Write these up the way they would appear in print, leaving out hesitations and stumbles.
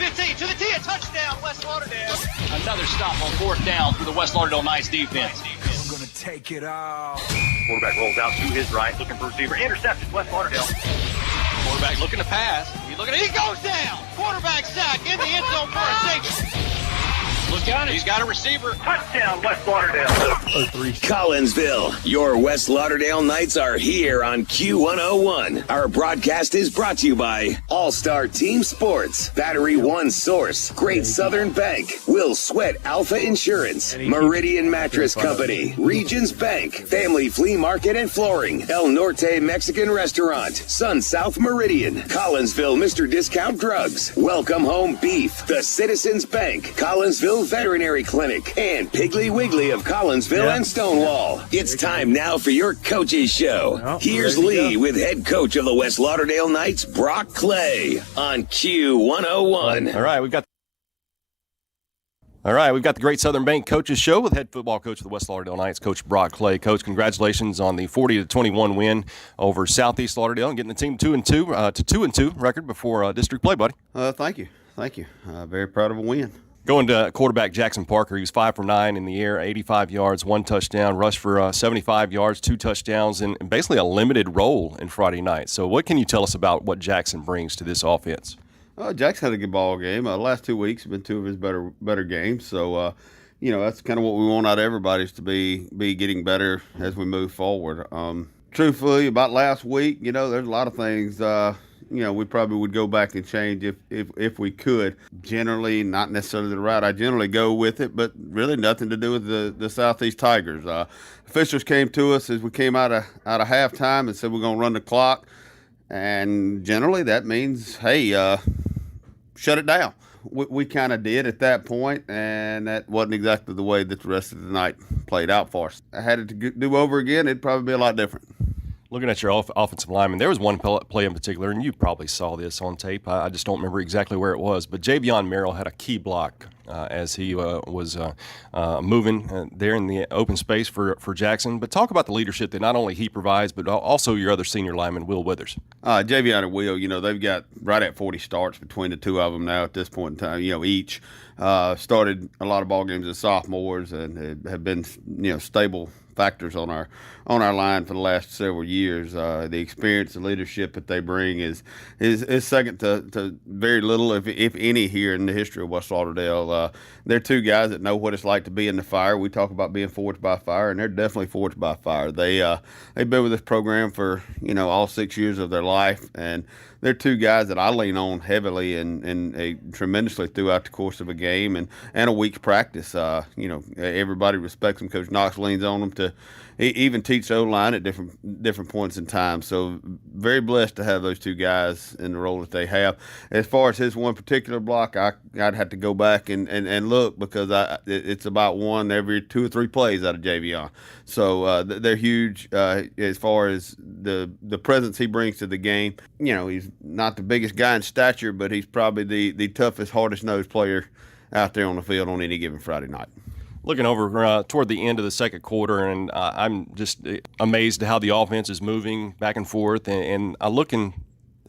15 to the tee, a touchdown, West Lauderdale. Another stop on fourth down for the West Lauderdale Knights defense. We're going to take it off. Quarterback rolls out to his right, looking for receiver. Intercepted, West Lauderdale. Quarterback looking to pass. He goes down. Quarterback sack in the end zone for a safety. Look out, he's got a receiver. Touchdown, West Lauderdale. Collinsville, your West Lauderdale Knights are here on Q101. Our broadcast is brought to you by All-Star Team Sports, Battery One Source, Great Southern Bank, Will Sweat Alpha Insurance, Meridian Mattress Company, Regions Bank, Family Flea Market and Flooring, El Norte Mexican Restaurant, Sun South Meridian, Collinsville Mr. Discount Drugs, Welcome Home Beef, The Citizens Bank, Collinsville Veterinary Clinic, and Piggly Wiggly of Collinsville and Stonewall. It's time now for your coaches show. Here's Lee with head coach of the West Lauderdale Knights, Brock Clay, on Q101. All right, we've got the Great Southern Bank Coaches Show with head football coach of the West Lauderdale Knights, Coach Brock Clay. Coach, congratulations on the 40-21 win over Southeast Lauderdale and getting the team 2-2 to 2-2 record before district play, buddy. Thank you. Very proud of a win. Going to quarterback Jackson Parker, he was 5 for 9 in the air, 85 yards, 1 touchdown, rushed for 75 yards, 2 touchdowns, and basically a limited role in Friday night. So what can you tell us about what Jackson brings to this offense? Jackson had a good ball game. The last 2 weeks have been 2 of his better games. So, that's kind of what we want out of everybody is to be getting better as we move forward. Truthfully, about last week, there's a lot of things we probably would go back and change if we could. Generally, not necessarily the route I generally go with it, but really nothing to do with the Southeast Tigers. Officials came to us as we came out of halftime and said we're going to run the clock, and generally that means, hey, shut it down. We kind of did at that point, and that wasn't exactly the way that the rest of the night played out for us. I had it to do over again, it'd probably be a lot different. Looking at your offensive lineman, there was one play in particular, and you probably saw this on tape. I just don't remember exactly where it was, but Javion Merrill had a key block as he was moving there in the open space for Jackson. But talk about the leadership that not only he provides, but also your other senior lineman, Will Withers. Javion and Will, they've got right at 40 starts between the two of them now at this point in time. Each started a lot of ball games as sophomores and have been, stable factors on our line for the last several years. The experience and leadership that they bring is second to very little, if any, here in the history of West Lauderdale. They're 2 guys that know what it's like to be in the fire. We talk about being forged by fire, and they're definitely forged by fire. They've been with this program for all 6 years of their life, and they're 2 guys that I lean on heavily and tremendously throughout the course of a game and a week's practice. Everybody respects them. Coach Knox leans on them to even teach O-line at different points in time. So very blessed to have those 2 guys in the role that they have. As far as his one particular block, I'd have to go back and look because it's about one every 2 or 3 plays out of Javion. So they're huge as far as the presence he brings to the game. He's not the biggest guy in stature, but he's probably the toughest, hardest-nosed player out there on the field on any given Friday night. Looking over toward the end of the second quarter, and I'm just amazed at how the offense is moving back and forth. And I look and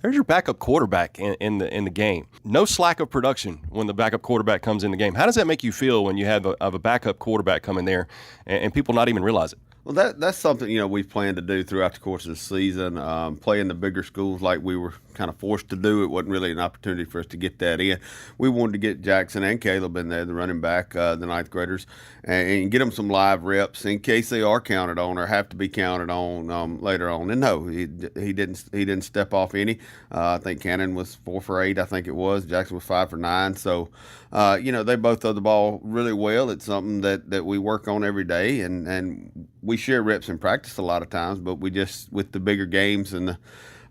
there's your backup quarterback in the game. No slack of production when the backup quarterback comes in the game. How does that make you feel when you have a backup quarterback come in there and people not even realize it? Well, that's something, we've planned to do throughout the course of the season. Playing the bigger schools like we were kind of forced to do, it wasn't really an opportunity for us to get that in. We wanted to get Jackson and Caleb in there, the running back, the ninth graders, and get them some live reps in case they are counted on or have to be counted on later on. And no, he didn't step off any. I think Cannon was 4 for 8, I think it was. Jackson was 5 for 9. So, they both throw the ball really well. It's something that we work on every day, and we share reps in practice a lot of times, but we just, with the bigger games and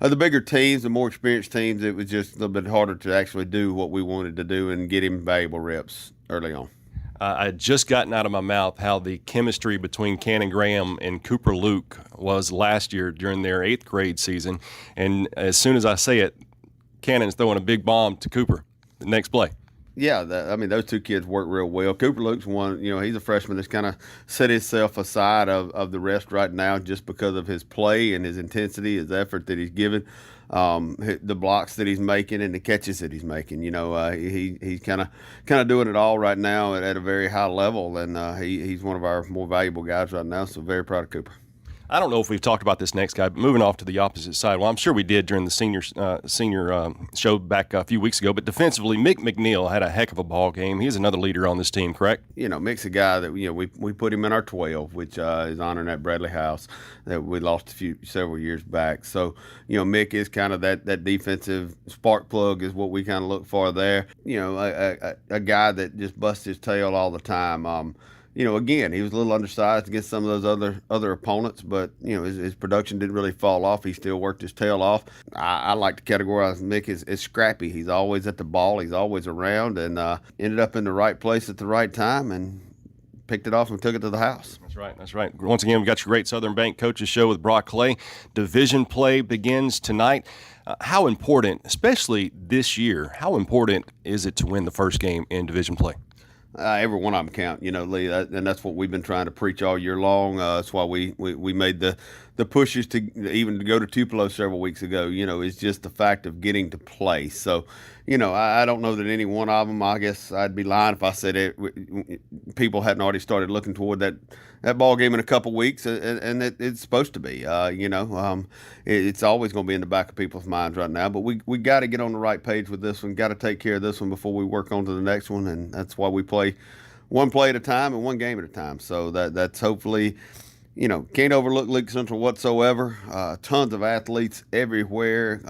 the bigger teams, the more experienced teams, it was just a little bit harder to actually do what we wanted to do and get him valuable reps early on. I had just gotten out of my mouth how the chemistry between Cannon Graham and Cooper Luke was last year during their 8th grade season. And as soon as I say it, Cannon's throwing a big bomb to Cooper the next play. Yeah, those two kids work real well. Cooper Luke's one, he's a freshman that's kind of set himself aside of the rest right now just because of his play and his intensity, his effort that he's given, the blocks that he's making and the catches that he's making. He's kind of doing it all right now at a very high level, and he's one of our more valuable guys right now, so very proud of Cooper. I don't know if we've talked about this next guy, but moving off to the opposite side. Well, I'm sure we did during the senior show back a few weeks ago. But defensively, Mick McNeil had a heck of a ball game. He's another leader on this team, correct? Mick's a guy that we put him in our 12, which is honoring that Bradley House that we lost several years back. So Mick is kind of that defensive spark plug is what we kind of look for there. A guy that just busts his tail all the time. Again, he was a little undersized against some of those other opponents, but his production didn't really fall off. He still worked his tail off. I like to categorize Mick as scrappy. He's always at the ball. He's always around, and ended up in the right place at the right time and picked it off and took it to the house. That's right. Once again, we've got your great Southern Bank Coaches Show with Brock Clay. Division play begins tonight. How important, especially this year, how important is it to win the first game in division play? Every one of them count, Lee, and that's what we've been trying to preach all year long. That's why we made the pushes to even to go to Tupelo several weeks ago. It's just the fact of getting to play. So, I don't know that any one of them. I guess I'd be lying if I said people hadn't already started looking toward that ball game in a couple weeks, and it's supposed to be. It's always going to be in the back of people's minds right now. But we got to get on the right page with this one. Got to take care of this one before we work on to the next one, and that's why we play one play at a time and one game at a time. So that's hopefully. Can't overlook Leake Central whatsoever. Tons of athletes everywhere.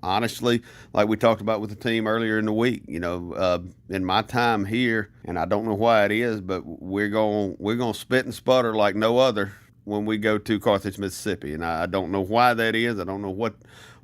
Honestly, like we talked about with the team earlier in the week, in my time here, and I don't know why it is, but we're gonna spit and sputter like no other when we go to Carthage, Mississippi, and I don't know why that is. I don't know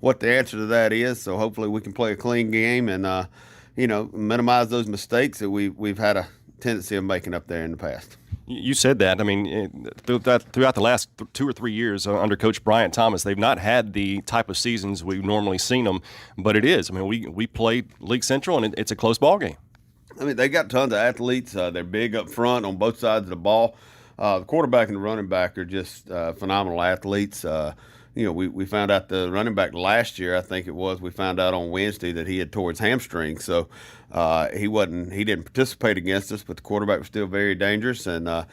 what the answer to that is. So hopefully we can play a clean game and minimize those mistakes that we've had a tendency of making up there in the past. You said that. I mean, throughout the last 2 or 3 years under Coach Bryant Thomas, they've not had the type of seasons we've normally seen them, but it is. I mean, we played Leake Central, and it's a close ball game. I mean, they got tons of athletes. They're big up front on both sides of the ball. The quarterback and the running back are just phenomenal athletes. We found out the running back last year, I think it was, we found out on Wednesday that he had tore his hamstring. So he didn't participate against us, but the quarterback was still very dangerous. And, I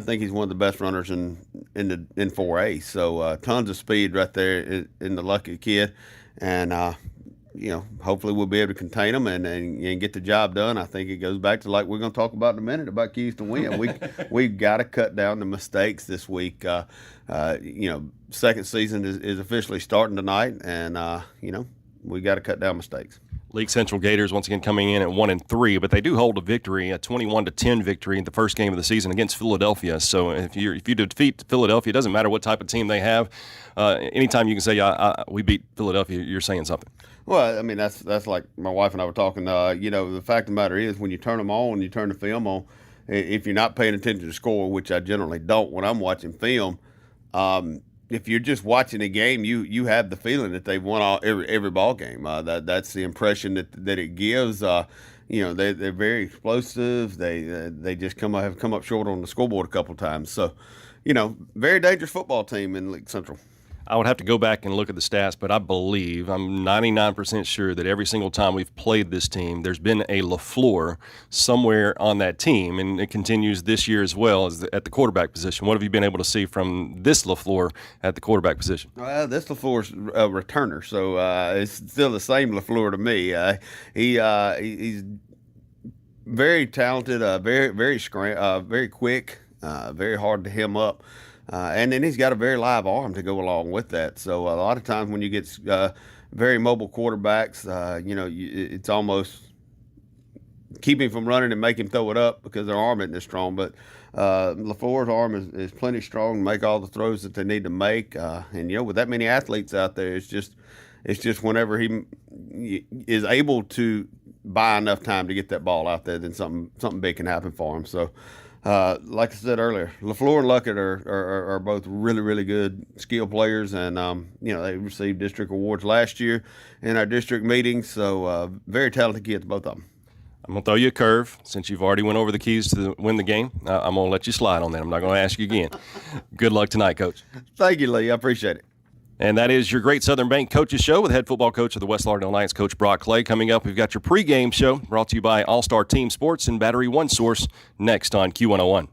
think he's one of the best runners in 4A. So tons of speed right there in the lucky kid. And, hopefully we'll be able to contain them and get the job done. I think it goes back to like we're going to talk about in a minute about keys to win. We've got to cut down the mistakes this week. Second season is officially starting tonight, and we got to cut down mistakes. Leake Central Gators once again coming in at 1-3, but they do hold a victory, a 21-10 victory in the first game of the season against Philadelphia. So if you defeat Philadelphia, it doesn't matter what type of team they have. Anytime you can say we beat Philadelphia, you're saying something. Well, I mean that's like my wife and I were talking. The fact of the matter is when you turn them on, you turn the film on. If you're not paying attention to the score, which I generally don't when I'm watching film. If you're just watching a game, you have the feeling that they've won every ball game. That's the impression that it gives. They're very explosive. They just have come up short on the scoreboard a couple times. So, very dangerous football team in Leake Central. I would have to go back and look at the stats, but I'm 99% sure that every single time we've played this team, there's been a LaFleur somewhere on that team, and it continues this year as well as at the quarterback position. What have you been able to see from this LaFleur at the quarterback position? This LaFleur's a returner, so it's still the same LaFleur to me. He's very talented, very quick, very hard to hem up. And then he's got a very live arm to go along with that. So a lot of times when you get very mobile quarterbacks, it's almost keep him from running and make him throw it up because their arm isn't as strong. But LaFleur's arm is plenty strong to make all the throws that they need to make. And with that many athletes out there, it's just whenever he is able to buy enough time to get that ball out there, then something big can happen for him. So. Like I said earlier, LaFleur and Luckett are both really, really good skill players, and they received district awards last year in our district meetings. So very talented kids, both of them. I'm going to throw you a curve since you've already went over the keys to win the game. I'm going to let you slide on that. I'm not going to ask you again. Good luck tonight, Coach. Thank you, Lee. I appreciate it. And that is your Great Southern Bank Coaches Show with head football coach of the West Lauderdale Knights, Coach Brock Clay. Coming up, we've got your pregame show brought to you by All-Star Team Sports and Battery One Source next on Q101.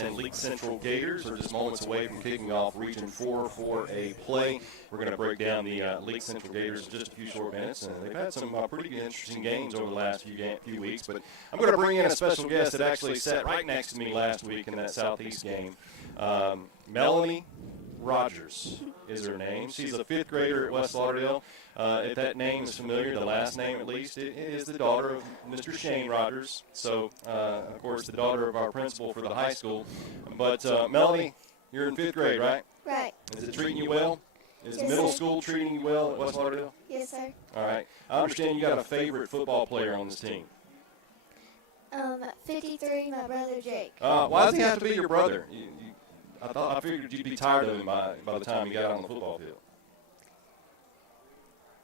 And Leake Central Gators are just moments away from kicking off Region 4 for a play. We're going to break down the Leake Central Gators in just a few short minutes. And they've had some pretty interesting games over the last few weeks. But I'm going to bring in a special guest that actually sat right next to me last week in that Southeast game. Melanie Rogers is her name. She's a fifth grader at West Lauderdale. If that name is familiar, the last name at least, it is the daughter of Mr. Shane Rogers. So, of course, the daughter of our principal for the high school. But, Melanie, you're in fifth grade, right? Right. Is it treating you well? Is Yes, middle sir. school treating you well at West Lauderdale? Yes, sir. All right. I understand you got a favorite football player on this team. 53, my brother Jake. Why does he have to be your brother? I figured you'd be tired of him by the time you got on the football field.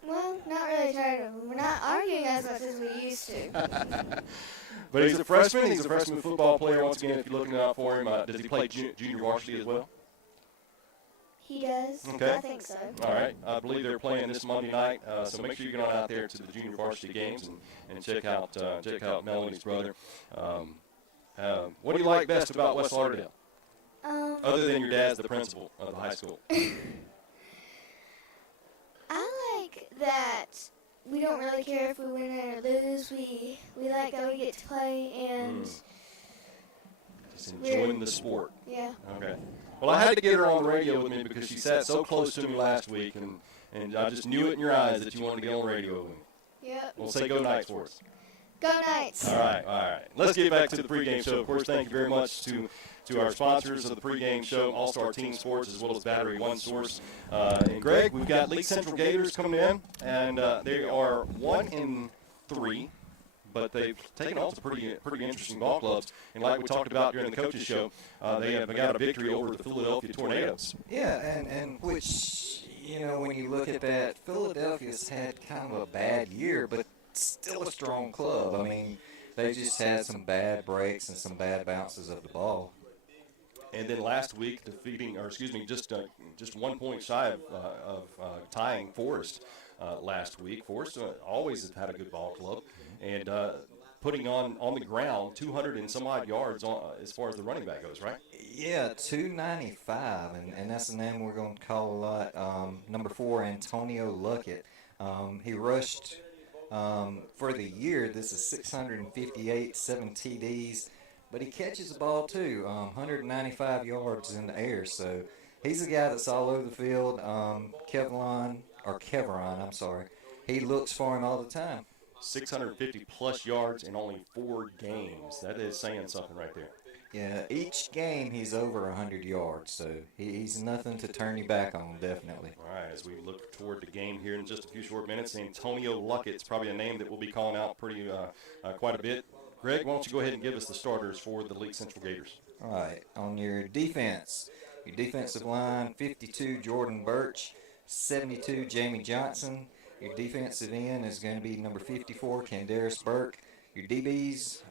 Well, not really tired of him. We're not arguing as much as we used to. But he's a freshman. He's a freshman football player. Once again, if you're looking out for him, does he play junior varsity as well? He does. Okay. I think so. All right. I believe they're playing this Monday night, so make sure you get on out there to the junior varsity games and check out Melanie's brother. What do you like best about West Lauderdale, other than your dad's the principal of the high school? I like the we don't really care if we win or lose. We like that we get to play and Just enjoying the sport. yeah. Okay. Well, I had to get her on the radio with me because she sat so close to me last week, and I just knew it in your eyes that you wanted to get on the radio with me. Yep. We'll say go Knights for us. Go Knights. All right. Let's get back to the pregame show. Of course, thank you very much to our sponsors of the pregame show, All-Star Team Sports, as well as Battery One Source. And Greg, we've got Leake Central Gators coming in, and they are 1-3, but they've taken all to pretty interesting ball clubs. And like we talked about during the coaches show, they have got a victory over the Philadelphia Tornadoes. Yeah, and which, when you look at that, Philadelphia's had kind of a bad year, but still a strong club. I mean, they just had some bad breaks and some bad bounces of the ball. And then last week, just 1 point shy of tying Forest last week. Forest always has had a good ball club, and putting on the ground 200 and some odd yards as far as the running back goes, right? Yeah, 295, and that's the name we're going to call a lot. Number 4, Antonio Luckett. He rushed for the year. This is 658, 7 TDs. But he catches the ball too, 195 yards in the air. So he's a guy that's all over the field. Kevron, he looks for him all the time. 650 plus yards in only 4 games. That is saying something right there. Yeah, each game he's over 100 yards, so he's nothing to turn you back on, definitely. All right, as we look toward the game here in just a few short minutes, Antonio Luckett's probably a name that we'll be calling out quite a bit. Greg, why don't you go ahead and give us the starters for the Leake Central Gators? All right, on your defense, your defensive line, 52, Jordan Birch, 72, Jamie Johnson. Your defensive end is going to be number 54, Candaris Burke. Your DBs,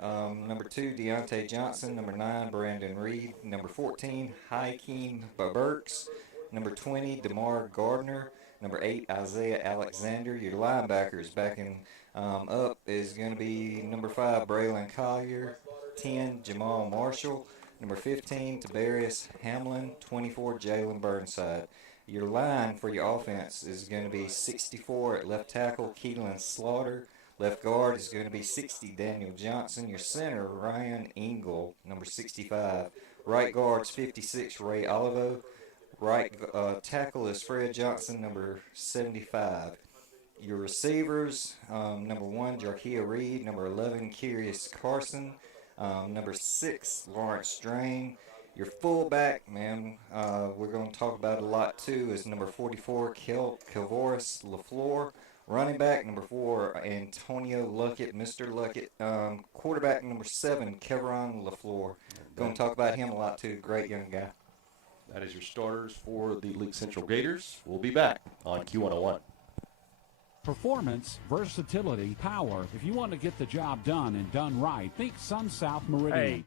number 2, Deontay Johnson. Number 9, Brandon Reed. Number 14, Hakeem Burks. Number 20, DeMar Gardner. Number 8, Isaiah Alexander. Your linebackers backing up is going to be number 5, Braylon Collier. 10, Jamal Marshall. Number 15, Tiberius Hamlin. 24, Jalen Burnside. Your line for your offense is going to be 64 at left tackle, Keelan Slaughter. Left guard is going to be 60, Daniel Johnson. Your center, Ryan Engel, number 65. Right guard's 56, Ray Olivo. Right tackle is Fred Johnson, number 75. Your receivers, number 1, Jarkia Reed. Number 11, Curious Carson. Number 6, Lawrence Drain. Your fullback, man, we're going to talk about a lot too, is number 44, Kelvoris LaFleur. Running back, number 4, Antonio Luckett, Mr. Luckett. Quarterback, number 7, Kevron LaFleur. Going to talk about him a lot too. Great young guy. That is your starters for the Leake Central Gators. We'll be back on Q101. Performance, versatility, power. If you want to get the job done and done right, think Sun South Meridian. Hey.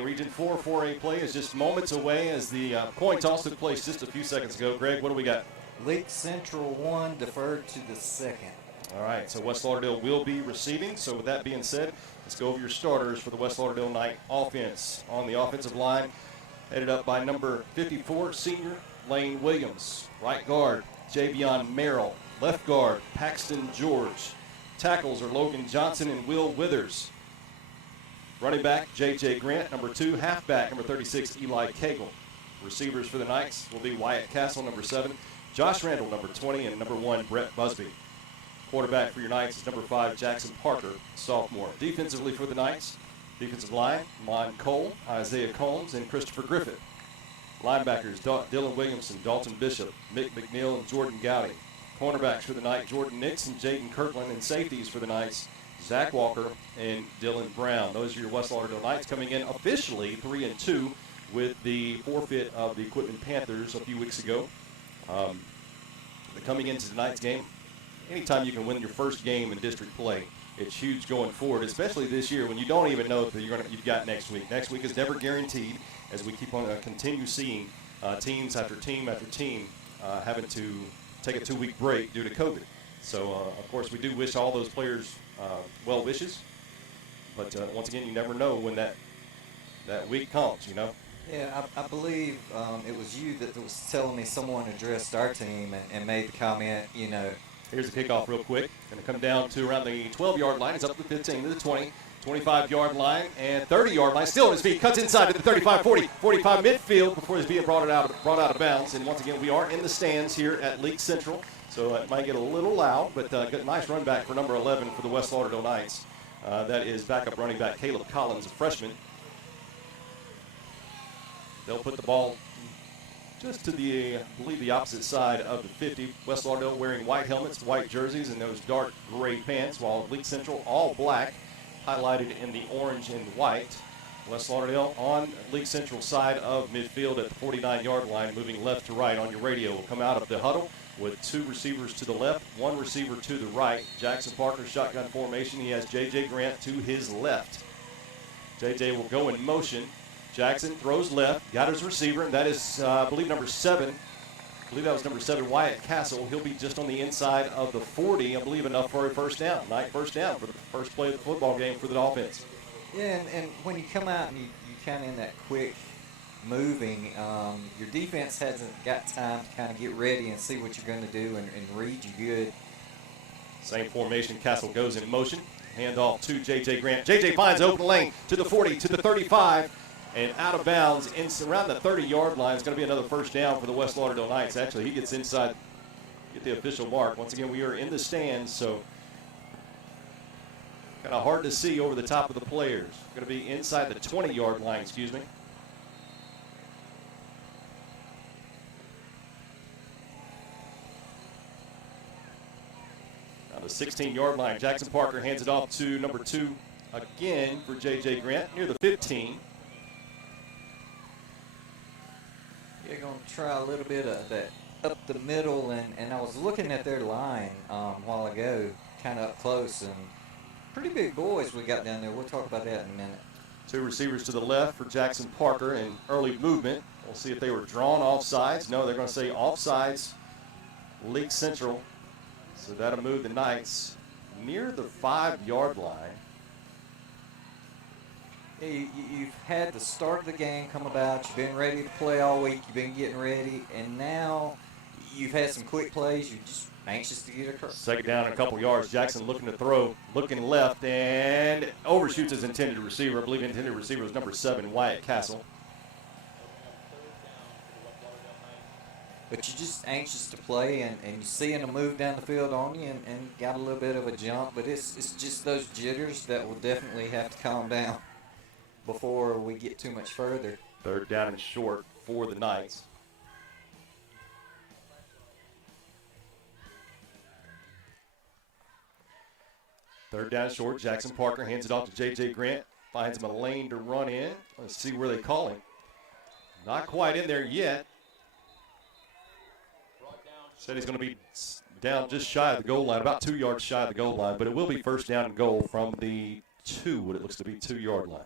Region 4 4A play is just moments away as the coin toss took place just a few seconds ago. Greg, what do we got? Leake Central 1 deferred to the second. All right, so West Lauderdale will be receiving. So with that being said, let's go over your starters for the West Lauderdale Knight offense. On the offensive line, headed up by number 54, senior Lane Williams. Right guard, Javion Merrill. Left guard, Paxton George. Tackles are Logan Johnson and Will Withers. Running back, J.J. Grant. Number 2, halfback, number 36, Eli Cagle. Receivers for the Knights will be Wyatt Castle, number 7. Josh Randall, number 20, and number 1, Brett Busby. Quarterback for your Knights is number 5, Jackson Parker, sophomore. Defensively for the Knights, defensive line, Mon Cole, Isaiah Combs, and Christopher Griffith. Linebackers, Dylan Williamson, Dalton Bishop, Mick McNeil, and Jordan Gowdy. Cornerbacks for the Knights, Jordan Nix and Jaden Kirkland. And safeties for the Knights, Zach Walker and Dylan Brown. Those are your West Lauderdale Knights coming in officially 3-2 with the forfeit of the Equipment Panthers a few weeks ago. Coming into tonight's game, anytime you can win your first game in district play, it's huge going forward, especially this year when you don't even know that you've got next week. Next week is never guaranteed, as we keep on continue seeing teams after team after team having to take a 2-week break due to COVID. So, of course, we do wish all those players well wishes, but once again, you never know when that week comes, you know. Yeah, I believe it was you that was telling me someone addressed our team and made the comment, you know. Here's the kickoff real quick. Going to come down to around the 12-yard line. It's up to the 15, to the 20, 25-yard line, and 30-yard line. Still on his feet. Cuts inside to the 35, 40, 45 midfield before he's being brought out of bounds. And once again, we are in the stands here at Leake Central, so it might get a little loud, but got a nice run back for number 11 for the West Lauderdale Knights. That is backup running back Caleb Collins, a freshman. They'll put the ball just to the, I believe, the opposite side of the 50. West Lauderdale wearing white helmets, white jerseys, and those dark gray pants, while Leake Central all black, highlighted in the orange and white. West Lauderdale on Leake Central side of midfield at the 49-yard line, moving left to right. On your radio, will come out of the huddle with 2 receivers to the left, 1 receiver to the right. Jackson Parker shotgun formation. He has J.J. Grant to his left. J.J. will go in motion. Jackson throws left, got his receiver, and that is, I believe, number 7. I believe that was number 7, Wyatt Castle. He'll be just on the inside of the 40, I believe, enough for a first down. Knight first down for the first play of the football game for the offense. Yeah, and when you come out and you kind of in that quick moving, your defense hasn't got time to kind of get ready and see what you're going to do and read you good. Same formation, Castle goes in motion. Handoff to J.J. Grant. J.J. finds open lane to the 40, to the 35. And out of bounds, around the 30-yard line. It's going to be another first down for the West Lauderdale Knights. Actually, he gets inside, get the official mark. Once again, we are in the stands, so kind of hard to see over the top of the players. Going to be inside the 20-yard line, excuse me. Now the 16-yard line. Jackson Parker hands it off to number 2 again for J.J. Grant near the 15. You're going to try a little bit of that up the middle, and I was looking at their line a while ago, kind of up close, and pretty big boys we got down there. We'll talk about that in a minute. 2 receivers to the left for Jackson Parker in early movement. We'll see if they were drawn offsides. No, they're going to say offsides, Leake Central. So that'll move the Knights near the 5-yard line. You've had the start of the game come about. You've been ready to play all week. You've been getting ready. And now you've had some quick plays. You're just anxious to get across. Second down and a couple yards. Jackson looking to throw, looking left, and overshoots his intended receiver. I believe intended receiver was number 7, Wyatt Castle. But you're just anxious to play, and you're seeing a move down the field on you and got a little bit of a jump. But it's just those jitters that will definitely have to calm down before we get too much further. Third down and short for the Knights. Third down and short. Jackson Parker hands it off to J.J. Grant. Finds him a lane to run in. Let's see where they call him. Not quite in there yet. Said he's going to be down just shy of the goal line, about 2 yards shy of the goal line, but it will be first down and goal from the 2, what it looks to be 2-yard line.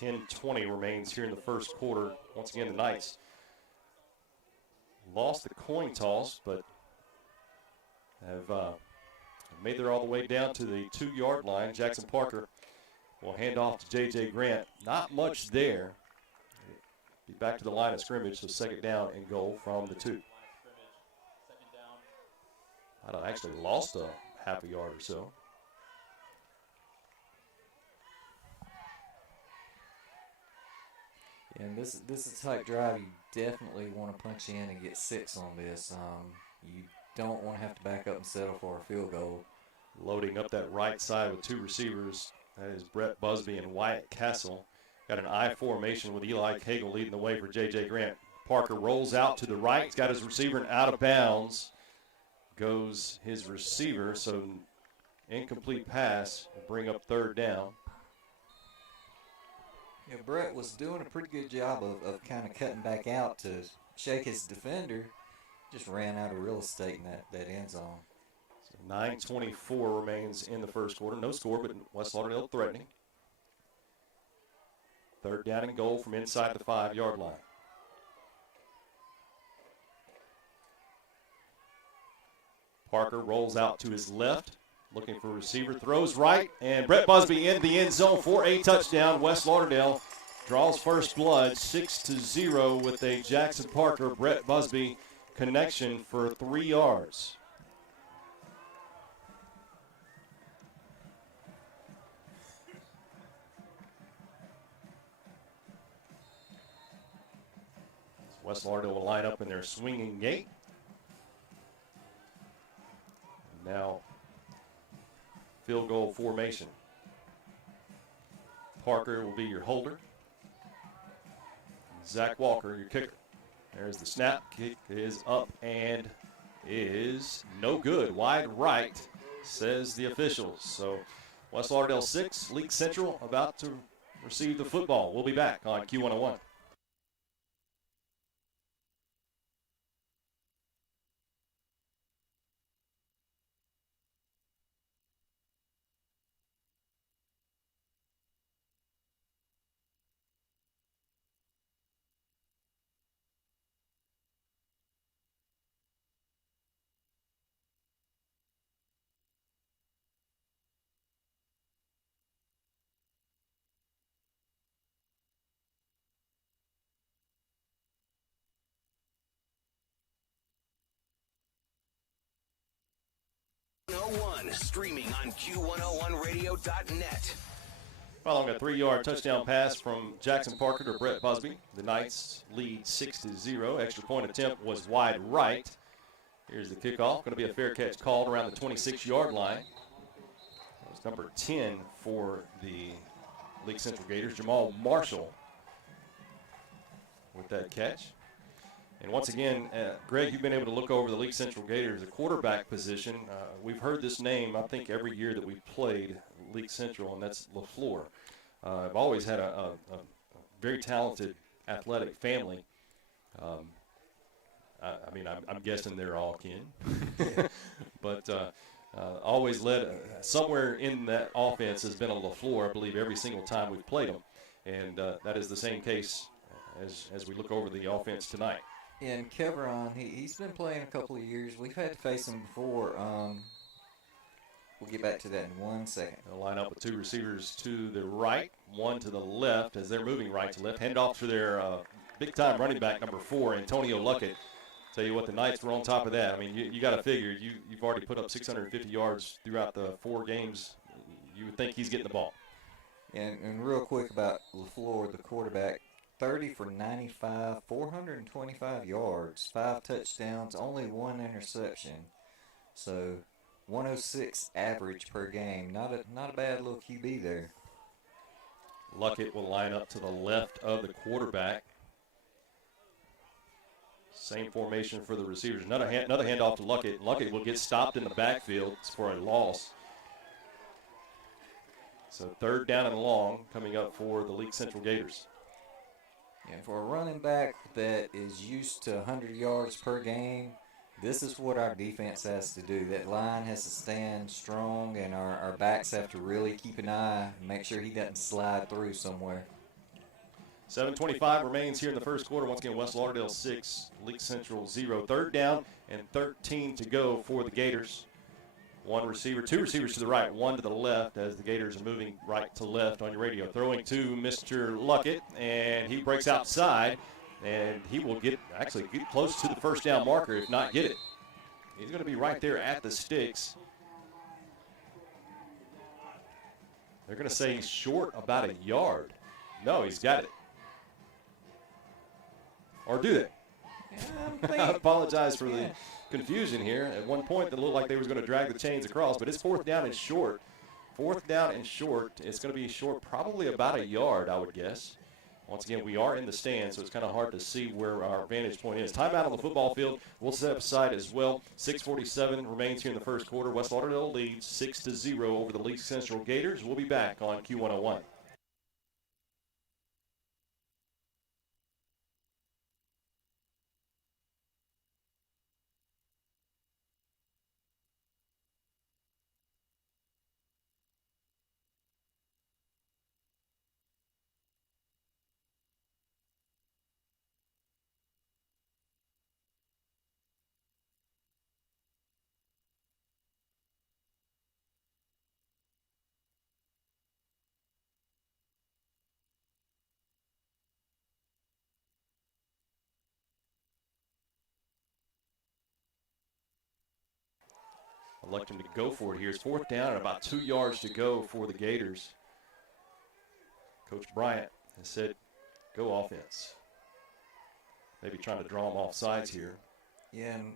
10:20 remains here in the first quarter. Once again, the Knights lost the coin toss, but have made their all the way down to the 2-yard line. Jackson Parker will hand off to J.J. Grant. Not much there. Be back to the line of scrimmage, so second down and goal from the 2. I actually lost a half a yard or so. And this is the type drive you definitely want to punch in and get 6 on this. You don't want to have to back up and settle for a field goal. Loading up that right side with 2 receivers. That is Brett Busby and Wyatt Castle. Got an I formation with Eli Cagle leading the way for J.J. Grant. Parker rolls out to the right. He's got his receiver and out of bounds goes his receiver. So incomplete pass will bring up third down. Yeah, Brett was doing a pretty good job of kind of cutting back out to shake his defender. Just ran out of real estate in that end zone. So 9:24 remains in the first quarter. No score, but West Lauderdale threatening. Third down and goal from inside the 5-yard line. Parker rolls out to his left, looking for a receiver, throws right, and Brett Busby in the end zone for a touchdown. West Lauderdale draws first blood, 6-0 with a Jackson Parker, Brett Busby connection for 3 yards. West Lauderdale will line up in their swinging gate. Now, field goal formation. Parker will be your holder. Zach Walker, your kicker. There's the snap. Kick is up and is no good. Wide right, says the officials. So West Lauderdale 6, Leake Central about to receive the football. We'll be back on Q101. Streaming on Q101radio.net. Following a 3-yard touchdown pass from Jackson Parker to Brett Busby, the Knights lead 6-0. Extra point attempt was wide right. Here's the kickoff. Going to be a fair catch called around the 26-yard line. That was number 10 for the Leake Central Gators, Jamal Marshall, with that catch. And once again, Greg, you've been able to look over the Leake Central Gators, the quarterback position. We've heard this name, I think, every year that we've played Leake Central, and that's LaFleur. I've always had a very talented, athletic family. I'm guessing they're all kin. But always led somewhere in that offense has been a LaFleur, I believe, every single time we've played them. And that is the same case as we look over the offense tonight. And Kevron, he's been playing a couple of years. We've had to face him before. We'll get back to that in 1 second. They'll line up with 2 receivers to the right, 1 to the left as they're moving right to left. Hand off to their big-time running back, number 4, Antonio Luckett. Tell you what, the Knights were on top of that. I mean, you got to figure you've already put up 650 yards throughout the 4 games. You would think he's getting the ball. And real quick about LaFleur, the quarterback. 30 for 95, 425 yards, 5 touchdowns, only 1 interception. So 106 average per game. Not a bad little QB there. Luckett will line up to the left of the quarterback. Same formation for the receivers. Another handoff to Luckett. Luckett will get stopped in the backfield for a loss. So third down and long coming up for the Leake Central Gators. And for a running back that is used to 100 yards per game, this is what our defense has to do. That line has to stand strong, and our backs have to really keep an eye and make sure he doesn't slide through somewhere. 7:25 remains here in the first quarter. Once again, West Lauderdale 6, Leake Central 0. Third down and 13 to go for the Gators. One receiver, two receivers to the right, one to the left as the Gators are moving right to left on your radio. Throwing to Mr. Luckett, and he breaks outside, and he will get close to the first down marker, if not get it. He's going to be right there at the sticks. They're going to say he's short about a yard. No, he's got it. Or do they? I apologize for the confusion here. At one point, it looked like they was going to drag the chains across, but it's fourth down and short. Fourth down and short. It's going to be short probably about a yard, I would guess. Once again, we are in the stand, so it's kind of hard to see where our vantage point is. Timeout on the football field. We'll set up aside as well. 6:47 remains here in the first quarter. West Lauderdale leads 6-0 over the Leake Central Gators. We'll be back on Q101. Electing to go for it here. It's fourth down and about 2 yards to go for the Gators. Coach Bryant has said, go offense. Maybe trying to draw them off sides here. Yeah, and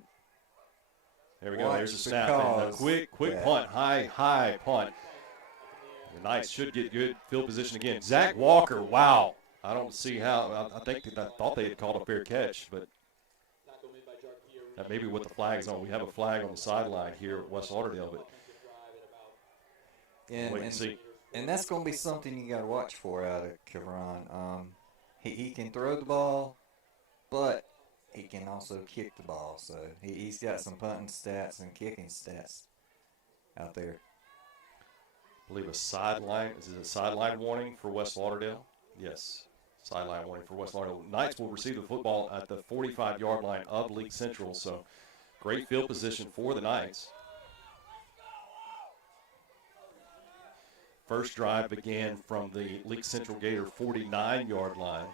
there we go. There's a snap. And a quick punt. High punt. The Knights should get good field position again. Zach Walker, wow. I don't see how. I thought they had called a fair catch, but maybe with the flags on. We have a flag on the sideline here at West Lauderdale, but wait and see. And that's going to be something you got to watch for out of Kevron. He can throw the ball, but he can also kick the ball. So he's got some punting stats and kicking stats out there. I believe a sideline. Is it a sideline warning for West Lauderdale? Yes. Sideline warning for West Lauderdale. Knights will receive the football at the 45-yard line of Leake Central. So great field position for the Knights. First drive began from the Leake Central Gator 49-yard line.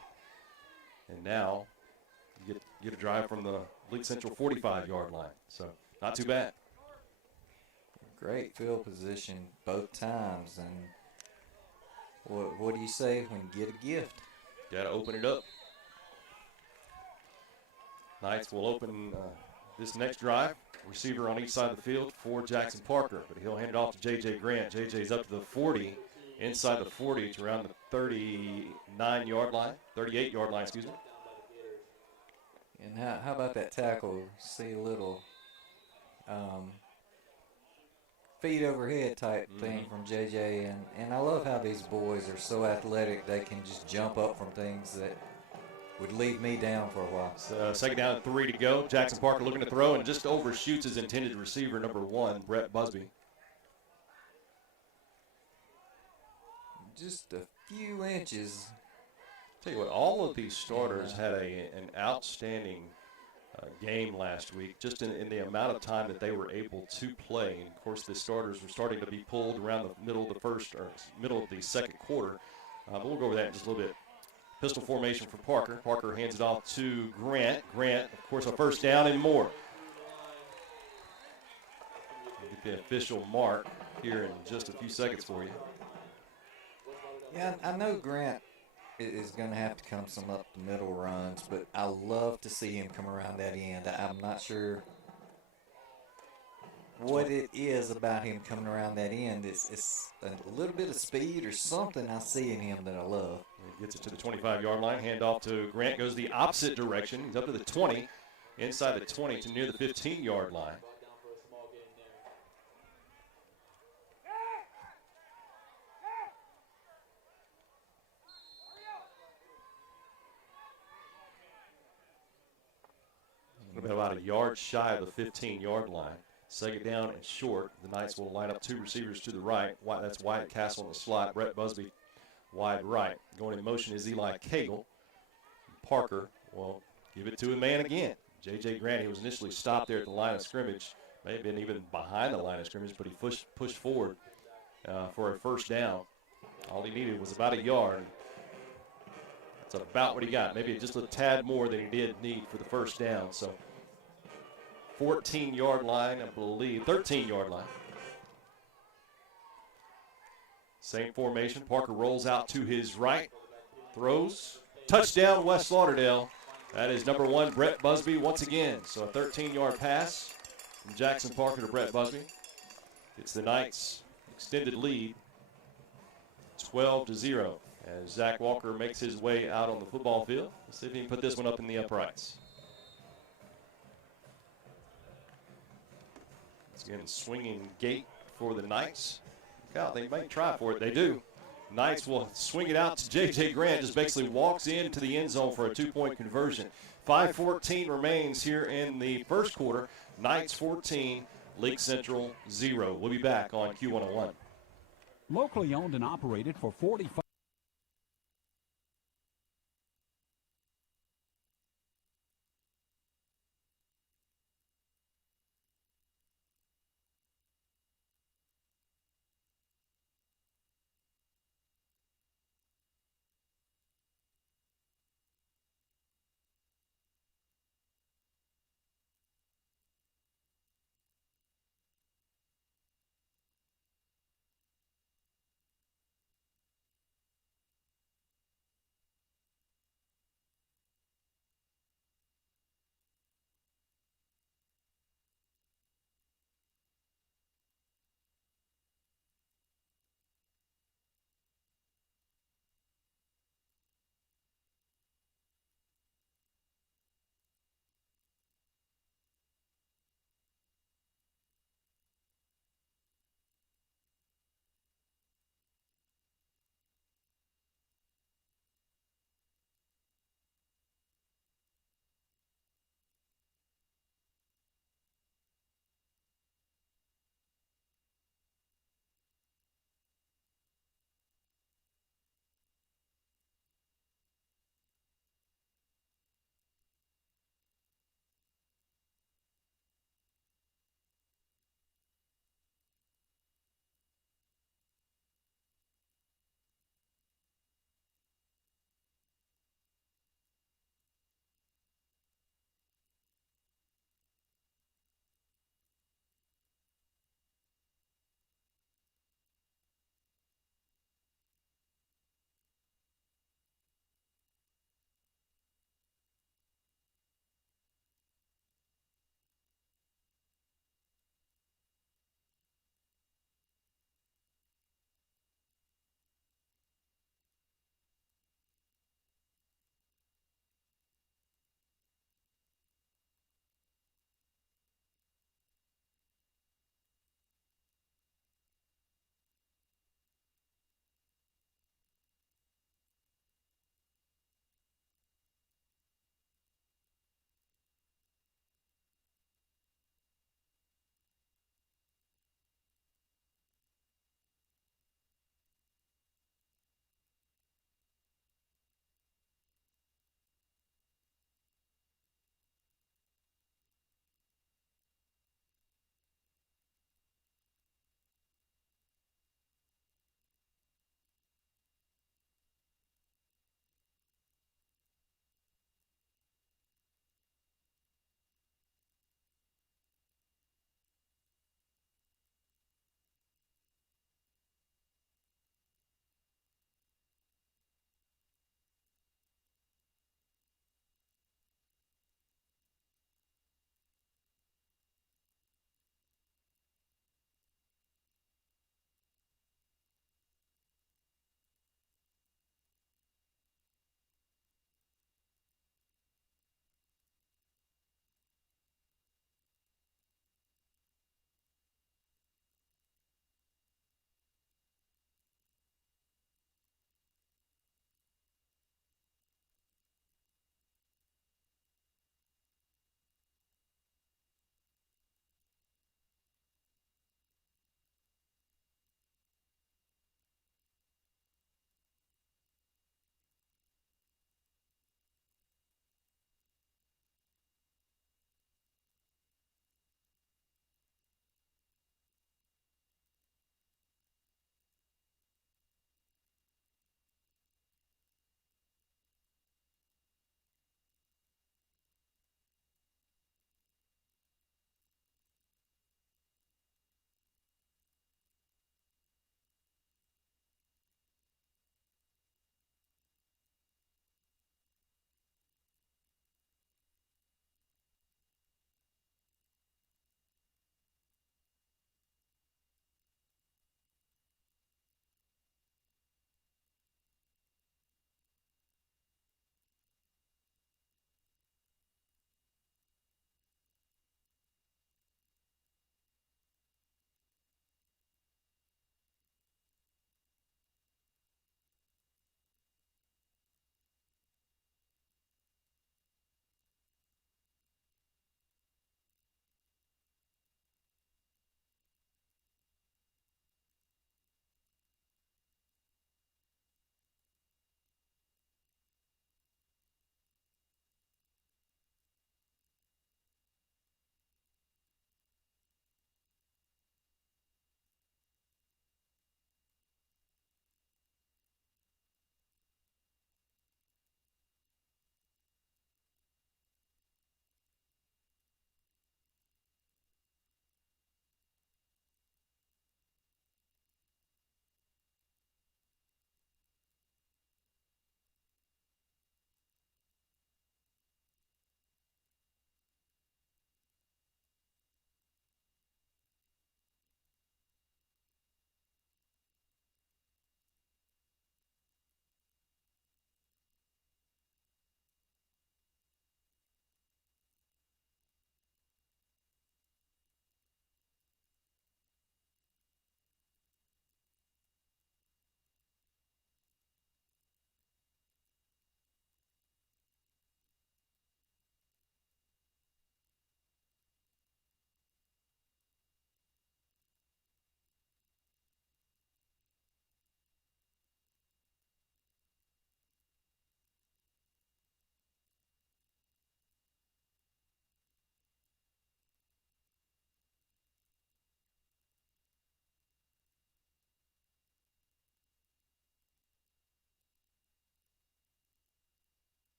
And now you get a drive from the Leake Central 45-yard line. So not too bad. Great field position both times. And what do you say when you get a gift? Got to open it up. Knights will open this next drive. Receiver on each side of the field for Jackson Parker, but he'll hand it off to J.J. Grant. J.J.'s up to the 40, inside the 40 to around the 39-yard line, 38-yard line, excuse me. And how about that tackle? See a little feet overhead type thing from JJ, and I love how these boys are so athletic they can just jump up from things that would leave me down for a while. So, second down and 3 to go. Jackson Parker looking to throw and just overshoots his intended receiver, number 1, Brett Busby. Just a few inches. Tell you what, all of these starters had an outstanding game last week, just in the amount of time that they were able to play. And of course, the starters were starting to be pulled around the middle of the second quarter. But we'll go over that in just a little bit. Pistol formation for Parker. Parker hands it off to Grant. Grant, of course, a first down and more. We'll get the official mark here in just a few seconds for you. Yeah, I know Grant is going to have to come some up the middle runs, but I love to see him come around that end. I'm not sure what it is about him coming around that end. It's a little bit of speed or something I see in him that I love. He gets it to the 25-yard line. Hand off to Grant. Goes the opposite direction. He's up to the 20, inside the 20 to near the 15-yard line. About a yard shy of the 15-yard line. Second down and short. The Knights will line up 2 receivers to the right. That's Wyatt Castle in the slot. Brett Busby wide right. Going in motion is Eli Cagle. Parker will give it to a man again. J.J. Grant, he was initially stopped there at the line of scrimmage. May have been even behind the line of scrimmage, but he pushed forward for a first down. All he needed was about a yard. That's about what he got. Maybe just a tad more than he did need for the first down. So 14-yard line, I believe, 13-yard line. Same formation. Parker rolls out to his right, throws. Touchdown, West Lauderdale. That is number 1, Brett Busby, once again. So a 13-yard pass from Jackson Parker to Brett Busby. It's the Knights' extended lead, 12-0, as Zach Walker makes his way out on the football field. Let's see if he can put this one up in the uprights. It's again swinging gate for the Knights. God, they might try for it. They do. Knights will swing it out to J.J. Grant, just basically walks into the end zone for a 2-point conversion. 5:14 remains here in the first quarter. Knights 14, Leake Central 0. We'll be back on Q101. Locally owned and operated for 45.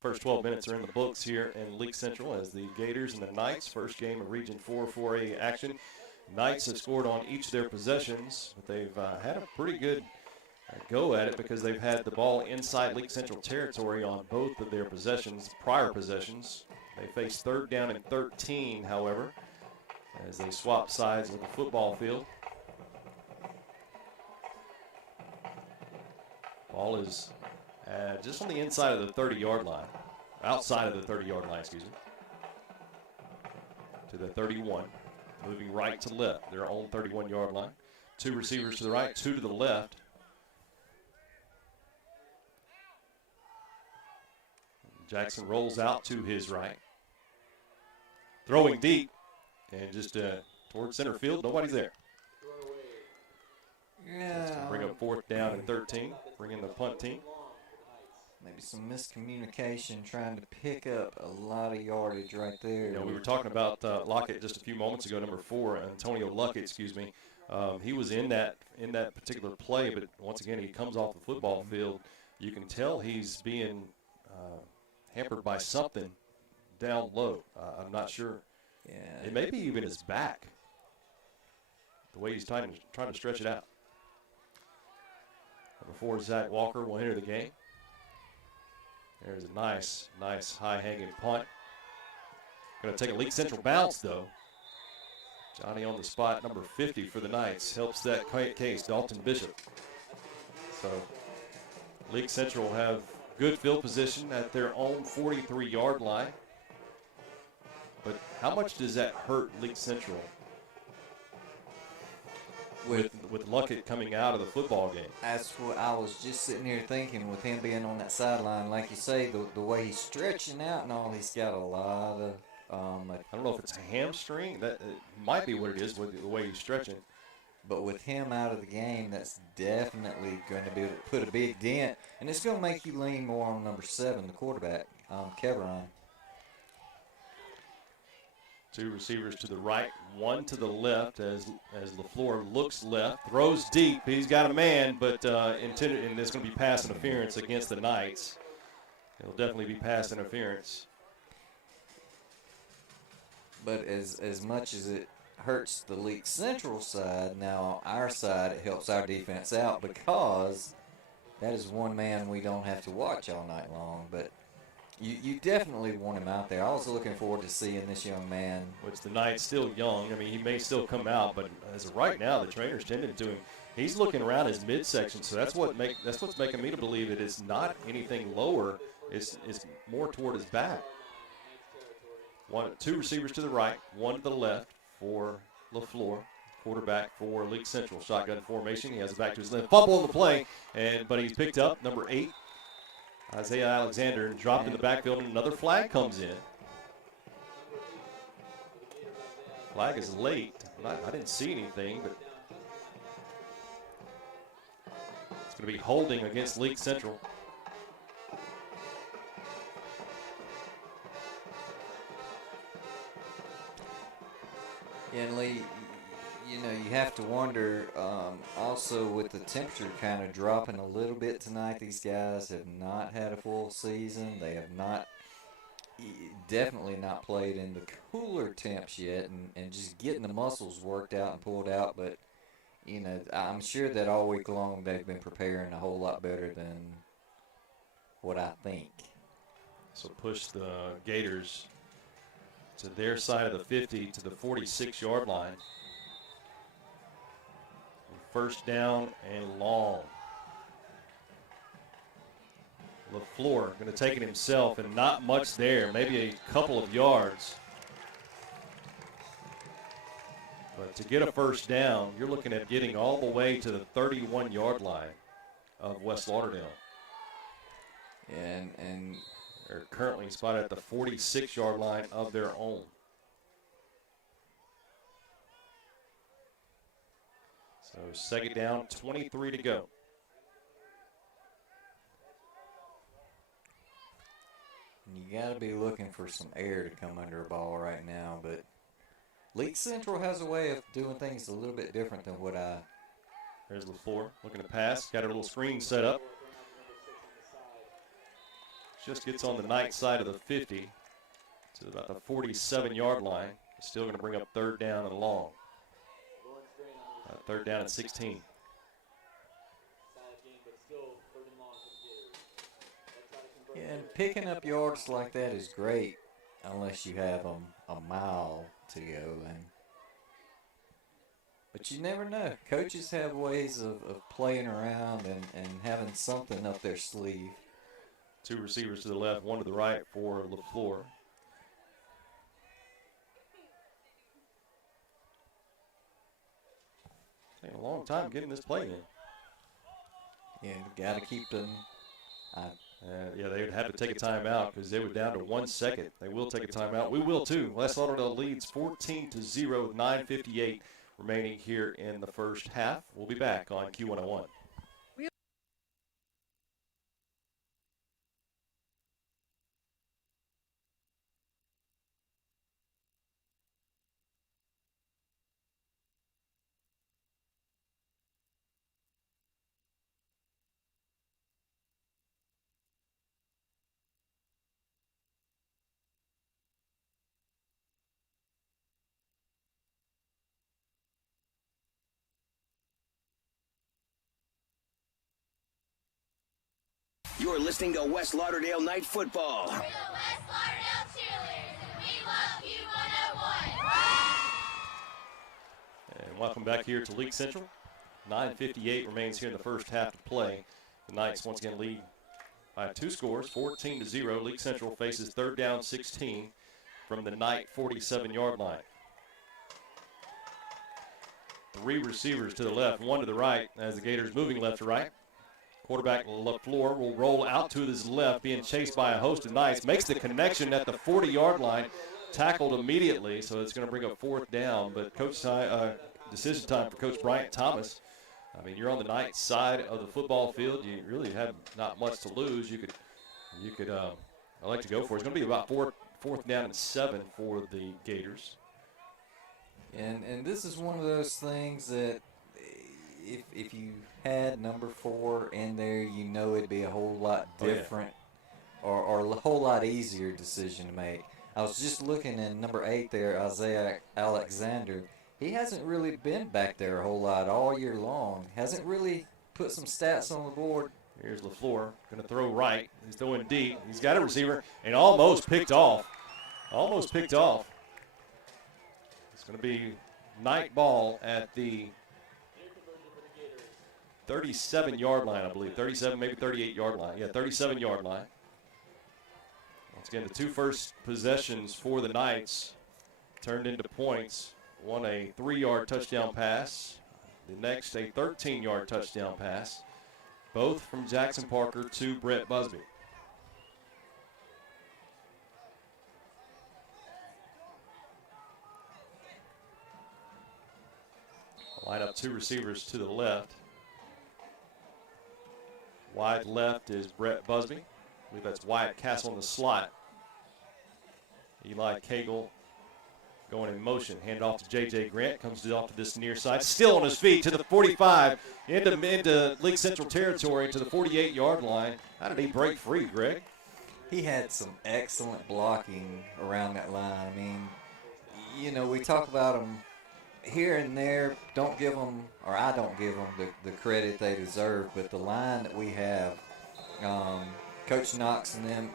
First 12 minutes are in the books here in Leake Central as the Gators and the Knights, first game of Region 4 4A action. Knights have scored on each of their possessions, but they've had a pretty good go at it because they've had the ball inside Leake Central territory on both of their possessions, prior possessions. They face 3rd down and 13, however, as they swap sides with the football field. Ball is just on the inside of the 30-yard line, outside of the 30-yard line, excuse me, to the 31, moving right to left, their own 31-yard line. 2 receivers to the right, 2 to the left. Jackson rolls out to his right, throwing deep, and just towards center field, nobody's there. Yeah. Bring up 4th down and 13, bring in the punt team. Maybe some miscommunication trying to pick up a lot of yardage right there. You know, we were talking about Lockett just a few moments ago, number 4, Antonio Luckett, excuse me. He was in that particular play, but once again, he comes off the football field. You can tell he's being hampered by something down low. I'm not sure. Yeah. It may be even his back, the way he's trying to stretch it out. Number 4, Zach Walker will enter the game. There's a nice high-hanging punt. Going to take a Leake Central bounce, though. Johnny on the spot, number 50 for the Knights, helps that case, Dalton Bishop. So Leake Central will have good field position at their own 43-yard line. But how much does that hurt Leake Central with Luckett coming out of the football game? That's what I was just sitting here thinking with him being on that sideline. Like you say, the way he's stretching out and all, he's got a lot of I don't know if it's a hamstring. That might be what it is with the way he's stretching. But with him out of the game, that's definitely going to be able to put a big dent. And it's going to make you lean more on number 7, the quarterback, Keveron. 2 receivers to the right, 1 to the left as LaFleur looks left, throws deep. He's got a man, but intended, and there's going to be pass interference against the Knights. It'll definitely be pass interference. But as much as it hurts the Leake Central side, now on our side it helps our defense out because that is one man we don't have to watch all night long. But you definitely want him out there. I was looking forward to seeing this young man. Which the Knight's still young. I mean, he may still come out, but as of right now, the trainer's tending to him. He's looking around his midsection, so that's what's making me to believe that it's not anything lower. It's more toward his back. 2 receivers to the right, 1 to the left for LaFleur, quarterback for Leake Central. Shotgun formation. He has it back to his left. Fumble on the play, but he's picked up. Number 8, Isaiah Alexander, and dropped in the backfield, and another flag comes in. Flag is late. I didn't see anything, but it's going to be holding against Leake Central. And Lee, you have to wonder, also with the temperature kind of dropping a little bit tonight, these guys have not had a full season. They have definitely not played in the cooler temps yet, and just getting the muscles worked out and pulled out. But, I'm sure that all week long they've been preparing a whole lot better than what I think. So push the Gators to their side of the 50 to the 46-yard line. First down and long. LaFleur going to take it himself, and not much there, maybe a couple of yards. But to get a first down, you're looking at getting all the way to the 31-yard line of West Lauderdale. And they're currently spotted at the 46-yard line of their own. So second down, 23 to go. You got to be looking for some air to come under a ball right now, but Leake Central has a way of doing things a little bit different than what I... There's LaFleur looking to pass. Got a little screen set up. Just gets on the Knight side of the 50 to about the 47-yard line. Still going to bring up third down and long. Third down and 16. Yeah, and picking up yards like that is great unless you have a mile to go. But you never know. Coaches have ways of playing around and having something up their sleeve. Two receivers to the left, one to the right for LaFleur. Taking a long time getting this play in. Yeah, got to keep them. Yeah, they would have to take a timeout because they were down to 1 second. They will take a timeout. We will too. West Lauderdale leads 14-0 with 9:58 remaining here in the first half. We'll be back on Q101. You're listening to West Lauderdale Night Football. We're the West Lauderdale Cheerleaders, and we love Q101. And welcome back here to Leake Central. 9:58 remains here in the first half to play. The Knights once again lead by 2 scores, 14-0. Leake Central faces third down 16 from the Knight 47-yard line. 3 receivers to the left, 1 to the right as the Gators moving left to right. Quarterback LaFleur will roll out to his left, being chased by a host of Knights. Makes the connection at the 40-yard line, tackled immediately, so it's going to bring up fourth down. But decision time for Coach Bryant Thomas. I mean, you're on the Knights side of the football field. You really have not much to lose. You could I like to go for it. It's going to be about fourth down and 7 for the Gators. And this is one of those things that if you had number 4 in there, you know it'd be a whole lot different or a whole lot easier decision to make. I was just looking at number 8 there, Isaiah Alexander. He hasn't really been back there a whole lot all year long. Hasn't really put some stats on the board. Here's LaFleur, going to throw right. He's throwing deep. He's got a receiver and almost picked off. Almost picked off. It's going to be Knight ball at the 37-yard line, I believe. 37, maybe 38-yard line. Yeah, 37-yard line. Once again, the 2 first possessions for the Knights turned into points. One a 3-yard touchdown pass. The next a 13-yard touchdown pass. Both from Jackson Parker to Brett Busby. Line up 2 receivers to the left. Wide left is Brett Busby. I believe that's Wyatt Castle in the slot. Eli Cagle going in motion. Hand off to J.J. Grant. Comes off to this near side. Still on his feet to the 45. Into Leake Central territory to the 48-yard line. How did he break free, Greg? He had some excellent blocking around that line. I mean, you know, we talk about him here and there. Don't give them, or I don't give them the credit they deserve. But the line that we have, Coach Knox and them,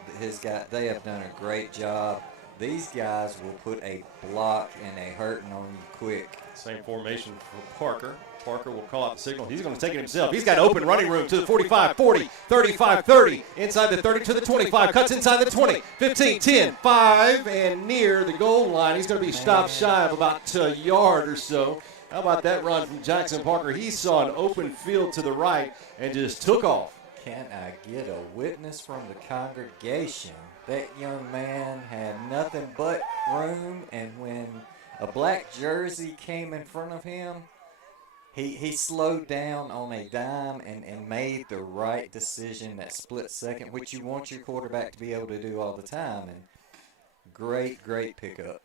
they have done a great job. These guys will put a block and a hurting on you quick. Same formation for Parker. Parker will call out the signal. He's going to take it himself. He's got open running room to the 45, 40, 35, 30. Inside the 30 to the 25. Cuts inside the 20, 15, 10, 5. And near the goal line. He's going to be stopped shy of about a yard or so. How about that run from Jackson Parker? He saw an open field to the right and just took off. Can I get a witness from the congregation? That young man had nothing but room, and when a black jersey came in front of him, he slowed down on a dime and made the right decision that split second, which you want your quarterback to be able to do all the time. And great pickup.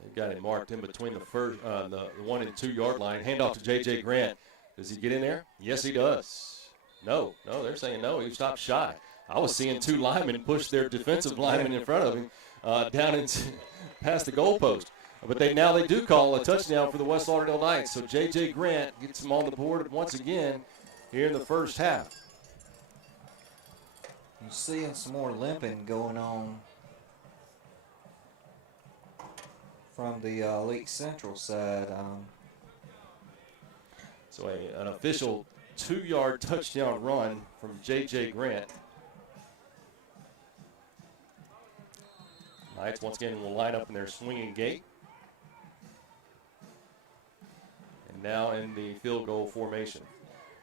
They've got him marked in between the 1 and 2 yard line. Hand off to J.J. Grant. Does he get in there? Yes, he does. No, they're saying no. He stopped shy. I was seeing two linemen push their defensive lineman in front of him down into past the goalpost. But they do call a touchdown for the West Lauderdale Knights. So J.J. Grant gets him on the board once again here in the first half. You're seeing some more limping going on from the Leake Central side. So an official 2-yard touchdown run from J.J. Grant. Knights once again will line up in their swinging gate. And now in the field goal formation.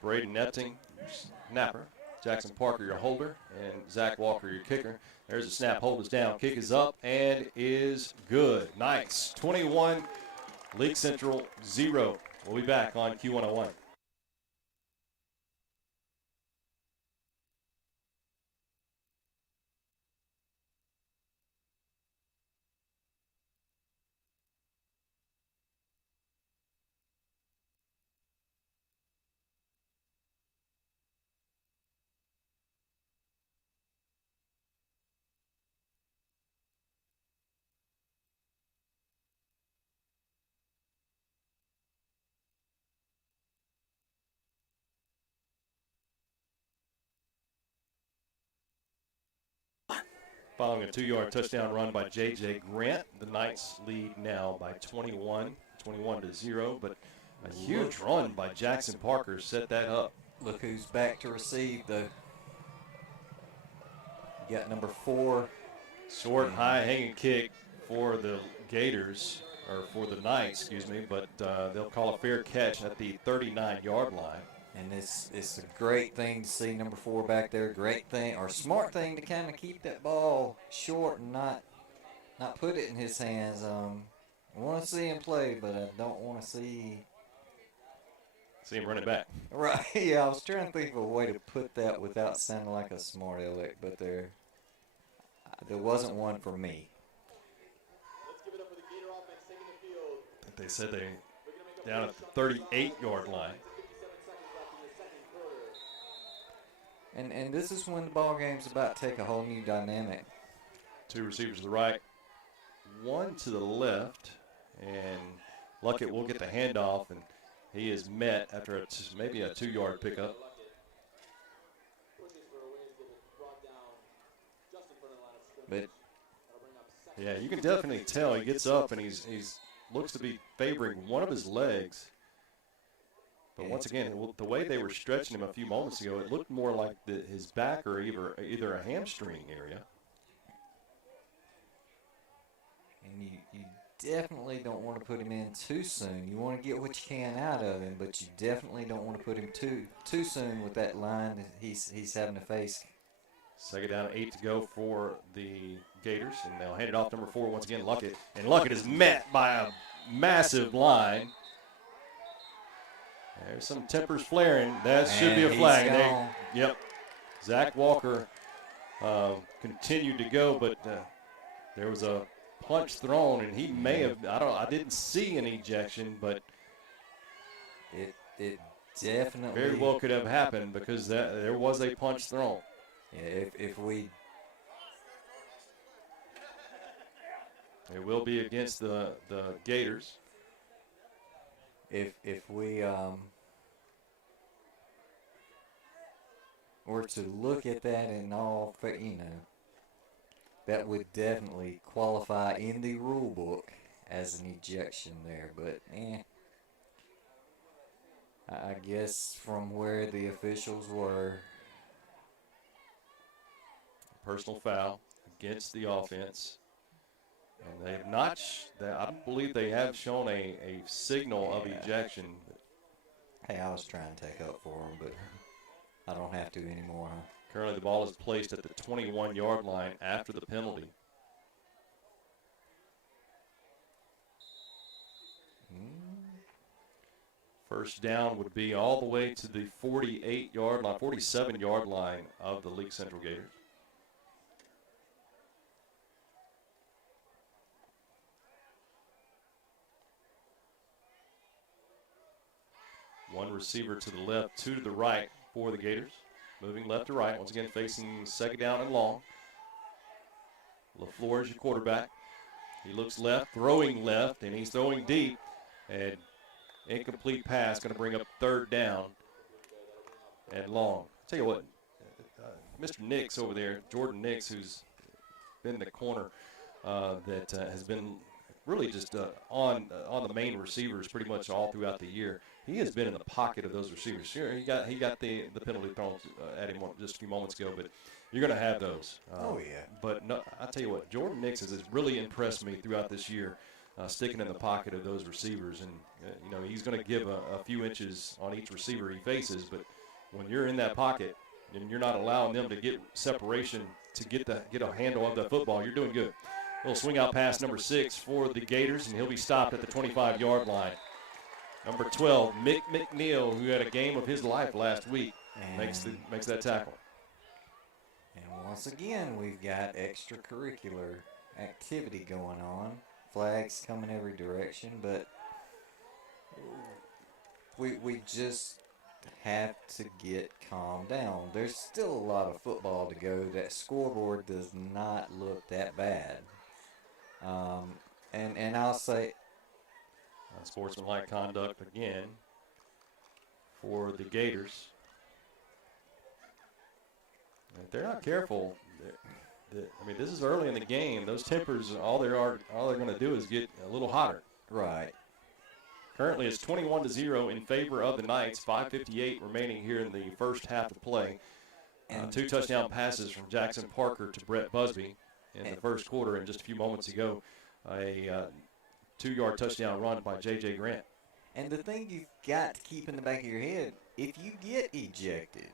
Braden Nepting, snapper. Jackson Parker, your holder. And Zach Walker, your kicker. There's a snap. Hold is down. Kick is up and is good. Knights 21, Leake Central 0. We'll be back on Q101. Following a 2-yard touchdown run by J.J. Grant, the Knights lead now by 21 to 0. But a huge run by Jackson Parker set that up. Look who's back to receive the. You got number 4. Short, high-hanging kick for the Gators, or for the Knights, excuse me. But they'll call a fair catch at the 39-yard line. And it's a great thing to see number 4 back there. Great thing, or smart thing to kind of keep that ball short and not put it in his hands. I want to see him play, but I don't want to see him run it back. Right, yeah, I was trying to think of a way to put that without sounding like a smart aleck, but there wasn't one for me. I think they said they down at the 38-yard line. And this is when the ball game's about to take a whole new dynamic. 2 receivers to the right, 1 to the left, and Luckett will get the handoff, and he is met after maybe a 2-yard pickup. But yeah, you can definitely tell he gets up and he's looks to be favoring one of his legs. But once again, the way they were stretching him a few moments ago, it looked more like his back or either a hamstring area. And you definitely don't want to put him in too soon. You want to get what you can out of him, but you definitely don't want to put him too soon with that line that he's having to face. Second down, 8 to go for the Gators, and they'll hand it off number 4 once again, Luckett. And Luckett is met by a massive line. There's some tempers flaring. That should be a flag. Yep. Zach Walker continued to go, but there was a punch thrown, and he may have. I didn't see an ejection, but it definitely very well could have happened because there was a punch thrown. Yeah, if we. It will be against the Gators. If we were to look at that in all, that would definitely qualify in the rule book as an ejection there. But I guess from where the officials were. Personal foul against the offense. And they have not, I believe they have shown a signal of ejection. Hey, I was trying to take up for them, but I don't have to anymore. Huh? Currently the ball is placed at the 21-yard line after the penalty. First down would be all the way to the 48-yard line, 47-yard line of the Leake Central Gators. One receiver to the left, 2 to the right for the Gators. moving left to right. Once again, facing second down and long. LaFleur is your quarterback. He looks left, throwing left, and he's throwing deep. And incomplete pass going to bring up third down and long. I'll tell you what, Mr. Nix over there, Jordan Nix, who's been the corner that has been really just on the main receivers pretty much all throughout the year. He has been in the pocket of those receivers. Sure, he got the penalty thrown at him just a few moments ago, but you're going to have those. Oh, yeah. But no, I tell you what, Jordan Nix has really impressed me throughout this year, sticking in the pocket of those receivers. And, he's going to give a few inches on each receiver he faces, but when you're in that pocket and you're not allowing them to get separation to get a handle of the football, you're doing good. Little swing out pass number 6 for the Gators, and he'll be stopped at the 25-yard line. Number 12, Mick McNeil, who had a game of his life last week, makes that tackle. And once again, we've got extracurricular activity going on. Flags coming every direction, but we just have to get calmed down. There's still a lot of football to go. That scoreboard does not look that bad. And I'll say sportsmanlike conduct again for the Gators. If they're not careful, this is early in the game. Those tempers, all they're going to do is get a little hotter. Right. Currently, it's 21-0 in favor of the Knights. 5:58 remaining here in the first half of play. 2 touchdown passes from Jackson Parker to Brett Busby in the first quarter, and just a few moments ago, a 2-yard touchdown run by J.J. Grant. And the thing you've got to keep in the back of your head, if you get ejected,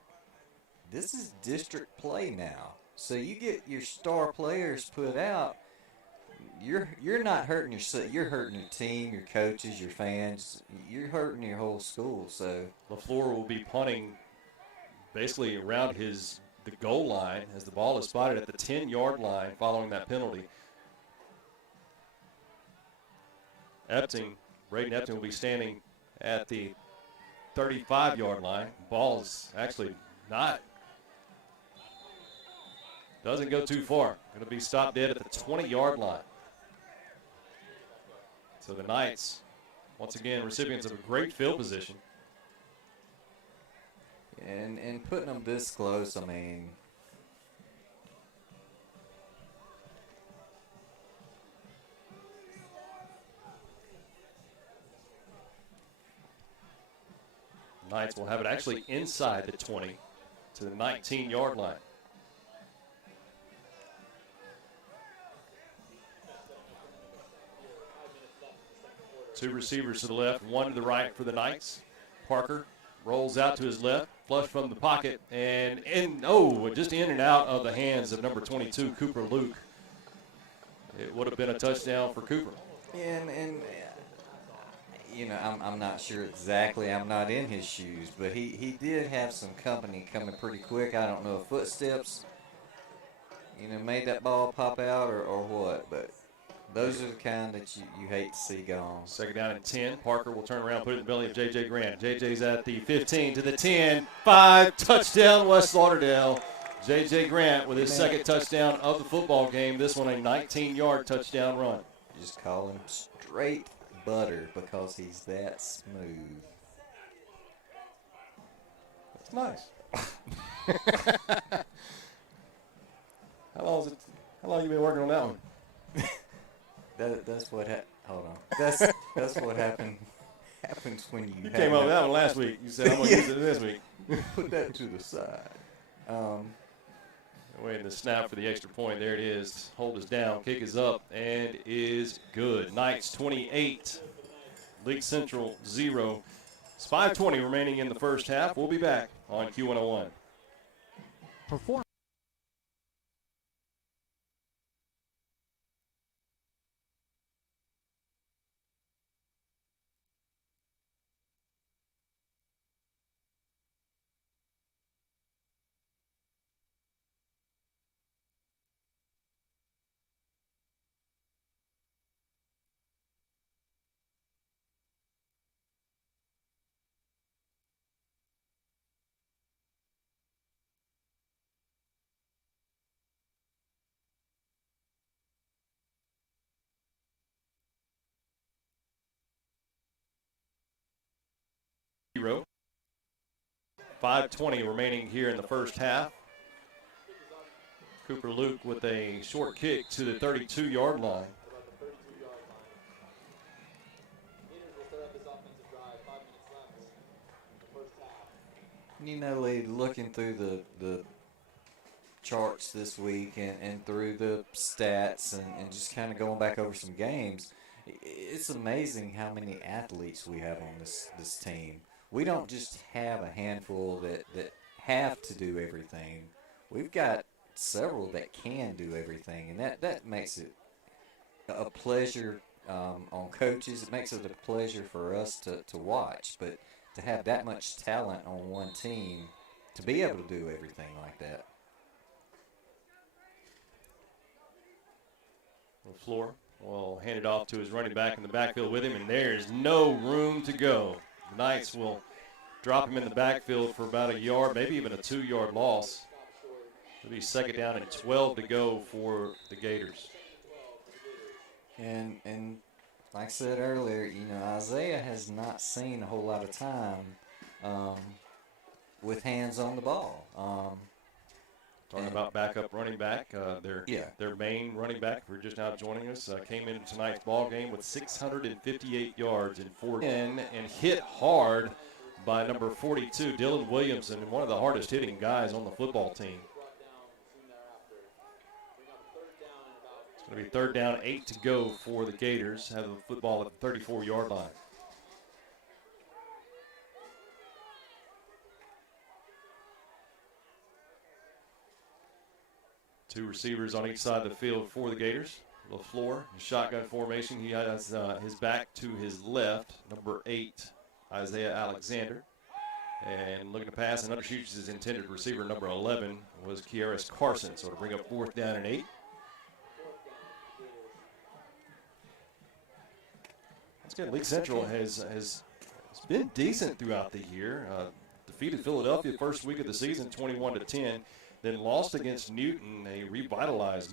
this is district play now. So you get your star players put out, you're not hurting yourself. You're hurting your team, your coaches, your fans. You're hurting your whole school. So LaFleur will be punting basically around the goal line as the ball is spotted at the 10-yard line following that penalty. Braden Epting will be standing at the 35-yard line. Ball is actually doesn't go too far. Going to be stopped dead at the 20-yard line. So the Knights, once again, recipients of a great field position. And putting them this close, I mean, Knights will have it actually inside the 20 to the 19-yard line. Two receivers to the left, one to the right for the Knights. Parker rolls out to his left, flush from the pocket, and just in and out of the hands of number 22, Cooper Luke. It would have been a touchdown for Cooper. And I'm not sure exactly. I'm not in his shoes, but he did have some company coming pretty quick. I don't know if footsteps, made that ball pop out or what, but those are the kind that you hate to see gone. Second down and 10. Parker will turn around, put it in the belly of J.J. Grant. J.J.'s at the 15 to the 10. 5, touchdown West Lauderdale. J.J. Grant with his second touchdown of the football game. This one a 19-yard touchdown run. Just call him straight butter because he's that smooth. That's nice. How long you been working on that one? That's what hold on. That's what happens when you came up with that one last week. You said I'm gonna use it this week. Put that to the side. Waiting the snap for the extra point. There it is. Hold is down. Kick is up and is good. Knights 28. Leake Central 0. It's 5:20 remaining in the first half. We'll be back on Q101. Perform. 0. 5:20 remaining here in the first half. Cooper Luke with a short kick to the 32-yard line. You know, Lee, looking through the charts this week and through the stats and just kind of going back over some games, it's amazing how many athletes we have on this team. We don't just have a handful that have to do everything. We've got several that can do everything, and that makes it a pleasure on coaches. It makes it a pleasure for us to watch, but to have that much talent on one team, to be able to do everything like that. LaFleur will hand it off to his running back in the backfield with him, and there's no room to go. The Knights will drop him in the backfield for about a yard, maybe even a 2-yard loss. It'll be second down and 12 to go for the Gators. And like I said earlier, you know, Isaiah has not seen a whole lot of time with hands on the ball. Talking about backup running back, their main running back, if you're just now joining us, came into tonight's ball game with 658 yards in 4 and hit hard by number 42, Dylan Williamson, one of the hardest hitting guys on the football team. It's going to be third down, 8 to go for the Gators. Have the football at the 34-yard line. Two receivers on each side of the field for the Gators. LaFleur, shotgun formation. He has his back to his left, number 8, Isaiah Alexander. And looking to pass and undershoots his intended receiver, number 11, was Kieris Carson. So to bring up fourth down and 8. Once again, Leake Central has been decent throughout the year. Defeated Philadelphia first week of the season, 21-10. Then lost against Newton, a revitalized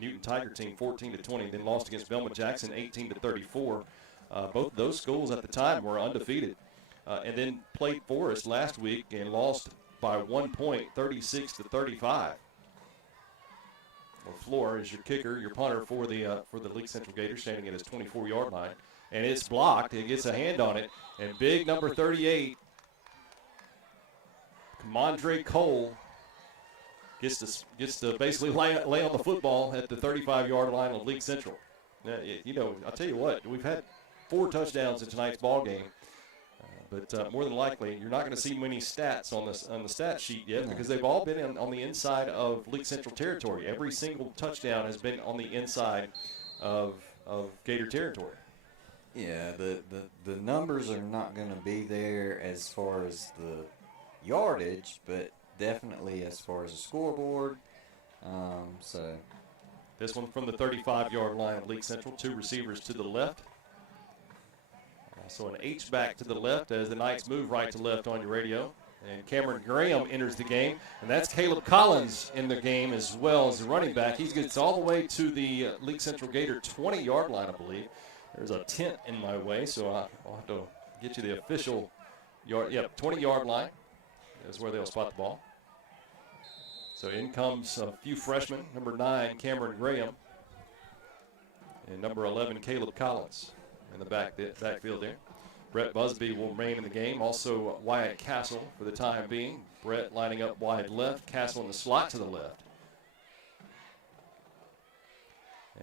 Newton Tiger team, 14-20. Then lost against Belmont Jackson, 18-34. Both of those schools at the time were undefeated. And then played Forest last week and lost by 1 point, 36-35. LaFleur is your kicker, your punter for the Leake Central Gators, standing at his 24-yard line. And it's blocked. It gets a hand on it. And big number 38, Mondre Cole, gets to basically lay on the football at the 35-yard line of Leake Central. Now, you know, I'll tell you what, we've had 4 touchdowns in tonight's ball game, but more than likely you're not going to see many stats on the stat sheet yet because they've all been on the inside of Leake Central territory. Every single touchdown has been on the inside of Gator territory. Yeah, the numbers are not going to be there as far as the yardage, but definitely as far as the scoreboard. So this one from the 35-yard line of Leake Central. 2 receivers to the left. Also an H-back to the left as the Knights move right to left on your radio. And Cameron Graham enters the game. And that's Caleb Collins in the game as well as the running back. He gets all the way to the Leake Central Gator 20-yard line, I believe. There's a tent in my way, so I'll have to get you the official yard. Yep, 20-yard line is where they'll spot the ball. So in comes a few freshmen, number 9, Cameron Graham, and number 11, Caleb Collins in the backfield there. Brett Busby will remain in the game. Also Wyatt Castle for the time being. Brett lining up wide left, Castle in the slot to the left.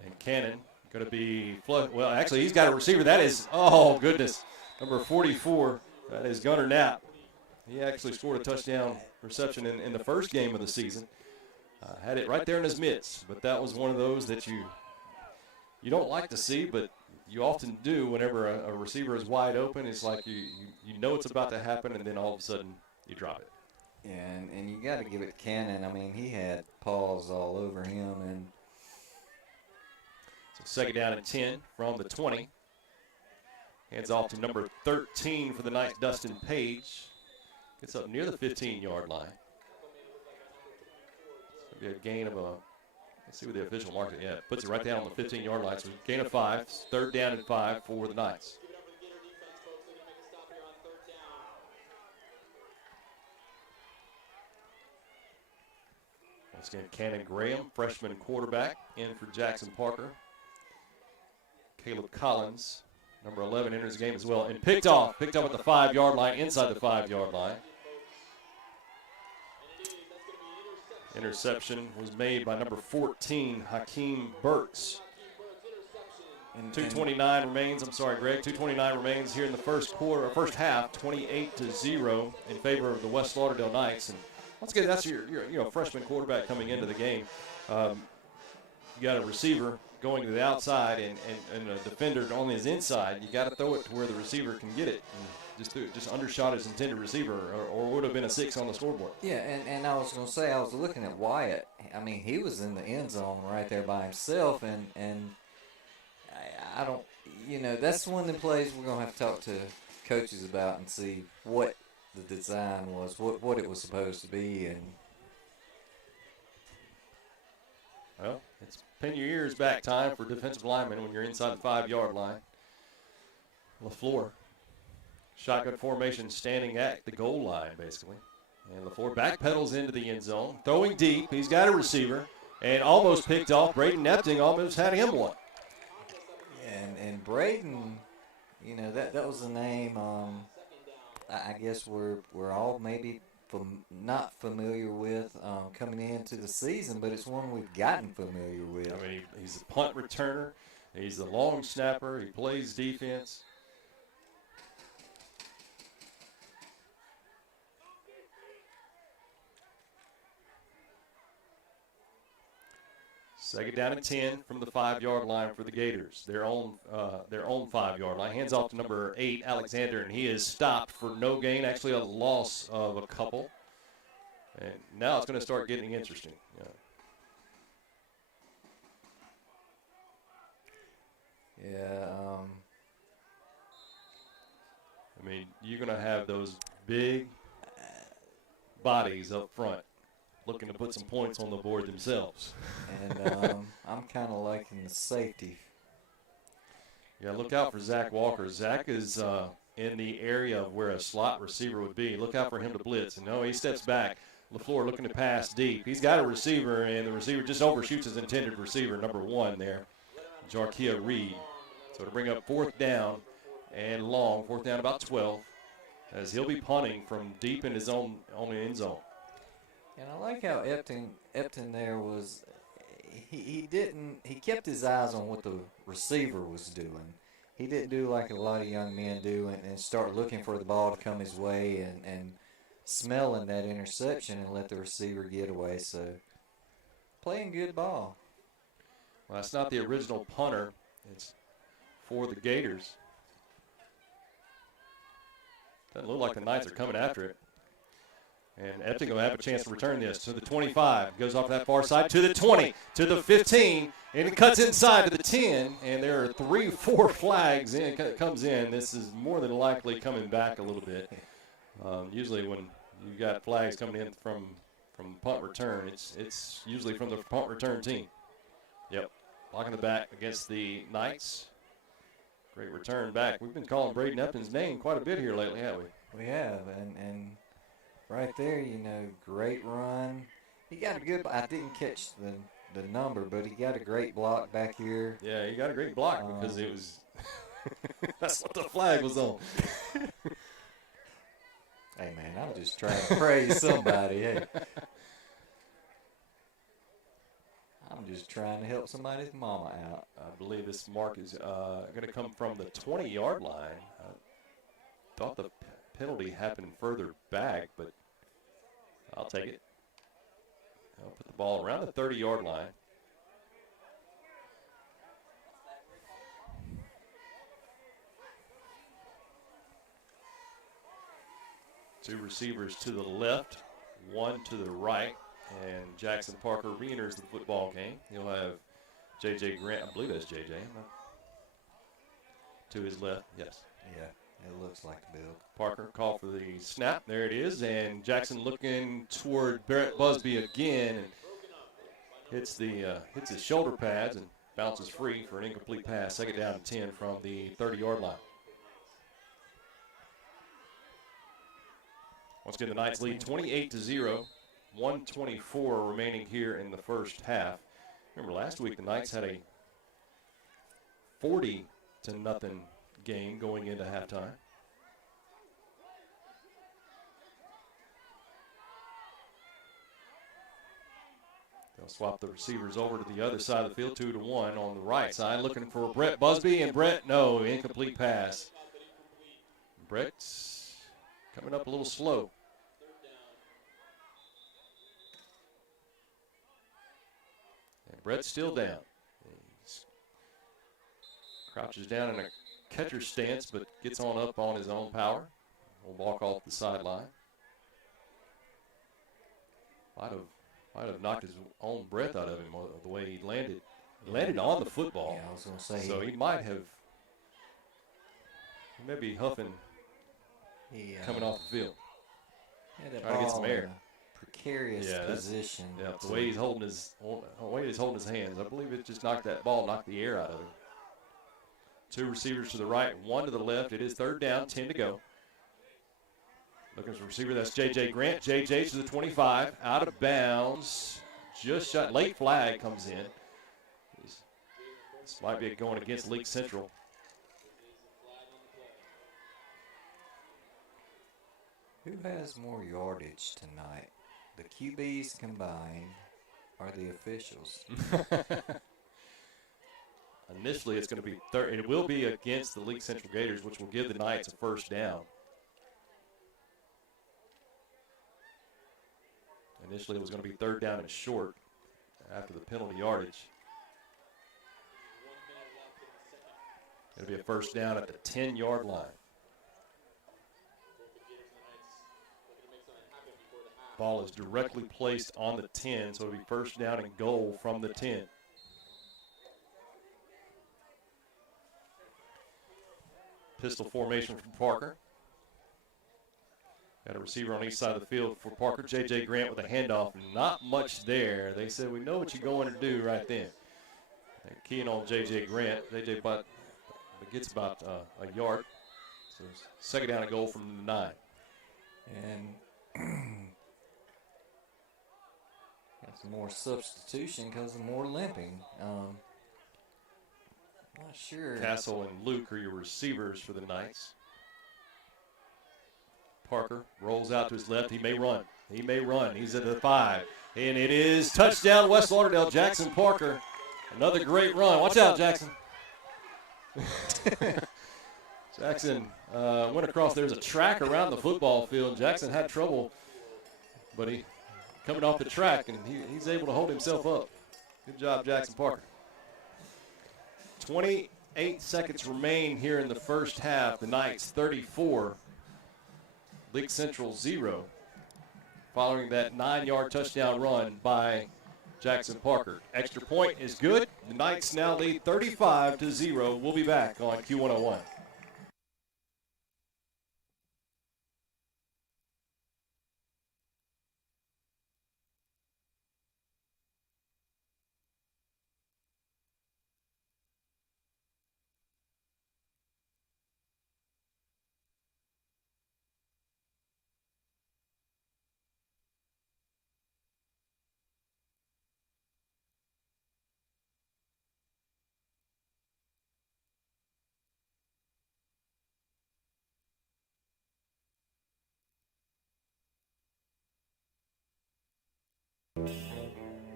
And Cannon going to be, well, actually, he's got a receiver. That is, oh, goodness, number 44. That is Gunnar Knapp. He actually scored a touchdown reception in the first game of the season. Had it right there in his midst, but that was one of those that you don't like to see, but you often do whenever a receiver is wide open. It's like you know it's about to happen, and then all of a sudden you drop it. Yeah, and you got to give it to Cannon. I mean, he had paws all over him. And so second down and 10 from the 20. Hands off to number 13 for the Knights, Dustin Page. Gets up near the 15-yard line. It's going to be a gain of let's see what the official marks it. Yeah, puts it right down on the 15-yard line. So gain of 5, third down and 5 for the Knights. Once again, Cannon Graham, freshman quarterback, in for Jackson Parker. Caleb Collins, number 11, enters the game as well. And picked off at the 5-yard line, inside the 5-yard line. Interception was made by number 14, Hakeem Burks. And 2:29 remains. I'm sorry, Greg. 2:29 remains here in the first half. 28-0 in favor of the West Lauderdale Knights. And once again, that's your freshman quarterback coming into the game. You got a receiver going to the outside and a defender on his inside. You got to throw it to where the receiver can get it. And just undershot his intended receiver, or would have been a 6 on the scoreboard. Yeah, and I was going to say, I was looking at Wyatt. I mean, he was in the end zone right there by himself, and I don't, that's one of the plays we're going to have to talk to coaches about and see what the design was, what it was supposed to be. And well, it's pin your ears back time for defensive linemen when you're inside the 5-yard line. LaFleur. Shotgun formation standing at the goal line, basically. And LaFleur backpedals into the end zone, throwing deep. He's got a receiver and almost picked off. Braden Nepting almost had him one. And Braden, that was a name I guess we're all maybe not familiar with coming into the season, but it's one we've gotten familiar with. I mean, he's a punt returner. He's the long snapper. He plays defense. Second down and 10 from the 5-yard line for the Gators. Their own 5-yard line. Hands off to number 8, Alexander, and he is stopped for no gain. Actually, a loss of a couple. And now it's going to start getting interesting. Yeah. I mean, you're going to have those big bodies up front looking to put some points on the board themselves. And I'm kind of liking the safety. Yeah, look out for Zach Walker. Zach is in the area of where a slot receiver would be. Look out for him to blitz. And no, he steps back. LaFleur looking to pass deep. He's got a receiver, and the receiver just overshoots his intended receiver, number 1 there, Jarkia Reed. So to bring up 4th down and long, 4th down about 12, as he'll be punting from deep in his own end zone. And I like how Epton there was. He kept his eyes on what the receiver was doing. He didn't do like a lot of young men do and start looking for the ball to come his way and smelling that interception and let the receiver get away. So playing good ball. Well, that's not the original punter. It's for the Gators. Doesn't look like the Knights are coming after it. And Epting will have a chance to return this to the 25. Goes off that far side to the 20, to the 15, and it cuts inside to the 10. And there are 3-4 flags in. It comes in. This is more than likely coming back a little bit. Usually when you got flags coming in from punt return, it's usually from the punt return team. Yep, blocking the back against the Knights. Great return back. We've been calling Braden Epton's name quite a bit here lately, haven't we? We have, and right there, great run. He got a good. I didn't catch the number, but he got a great block back here. Yeah, he got a great block because it was. That's what the flag was on. Hey man, I'm just trying to praise somebody. Hey, I'm just trying to help somebody's mama out. I believe this mark is going to come from the 20-yard line. I thought the penalty happened further back, but I'll take it. I'll put the ball around the 30-yard line. Two receivers to the left, one to the right, and Jackson Parker re-enters the football game. He'll have J.J. Grant, I believe that's J.J. To his left, yes. Yeah, it looks like the build. Parker called for the snap. There it is, and Jackson looking toward Barrett Busby again, and hits his shoulder pads and bounces free for an incomplete pass. Second down and 10 from the 30-yard line. Once again, the Knights lead 28-0 1:24 remaining here in the first half. Remember, last week the Knights had a 40-0 game going into halftime. They'll swap the receivers over to the other side of the field, 2-1 on the right side, looking for Brett Busby, and Brett, no, incomplete pass. Brett's coming up a little slow. And Brett's still down. He crouches down in a catcher's stance, but gets on up on his own power. Will walk off the sideline. Might have knocked his own breath out of him the way he landed. He landed on the football. Yeah, I was going to say. So he might have. He may be huffing coming off the field. Yeah, trying to get some air. Precarious position. Yeah, the way he's holding his hands. I believe it just knocked the air out of him. Two receivers to the right, one to the left. It is third down, 10 to go. Looking for a receiver, that's J.J. Grant. J.J. to the 25, out of bounds. Just shot. Late flag comes in. This might be going against Leake Central. Who has more yardage tonight? The QBs combined or the officials? Initially, it's going to be third. It will be against the Leake Central Gators, which will give the Knights a first down. Initially, it was going to be third down and short after the penalty yardage. It'll be a first down at the 10-yard line. Ball is directly placed on the 10, so it'll be first down and goal from the 10. Pistol formation from Parker. Got a receiver on each side of the field for Parker. J.J. Grant with a handoff. Not much there. They said, we know what you're going to do right then. They're keying on J.J. Grant. J.J. gets about a yard. So second down and goal from the 9. And got some more substitution because of more limping. Not sure. Castle and Luke are your receivers for the Knights. Parker rolls out to his left. He may run. He's at the 5. And it is touchdown West Lauderdale. Jackson Parker. Another great run. Watch out, Jackson. Jackson went across. There's a track around the football field. Jackson had trouble, but he coming off the track, and he's able to hold himself up. Good job, Jackson Parker. 28 seconds remain here in the first half. The Knights 34. Leake Central 0, following that 9-yard touchdown run by Jackson Parker. Extra point is good. The Knights now lead 35-0. We'll be back on Q101.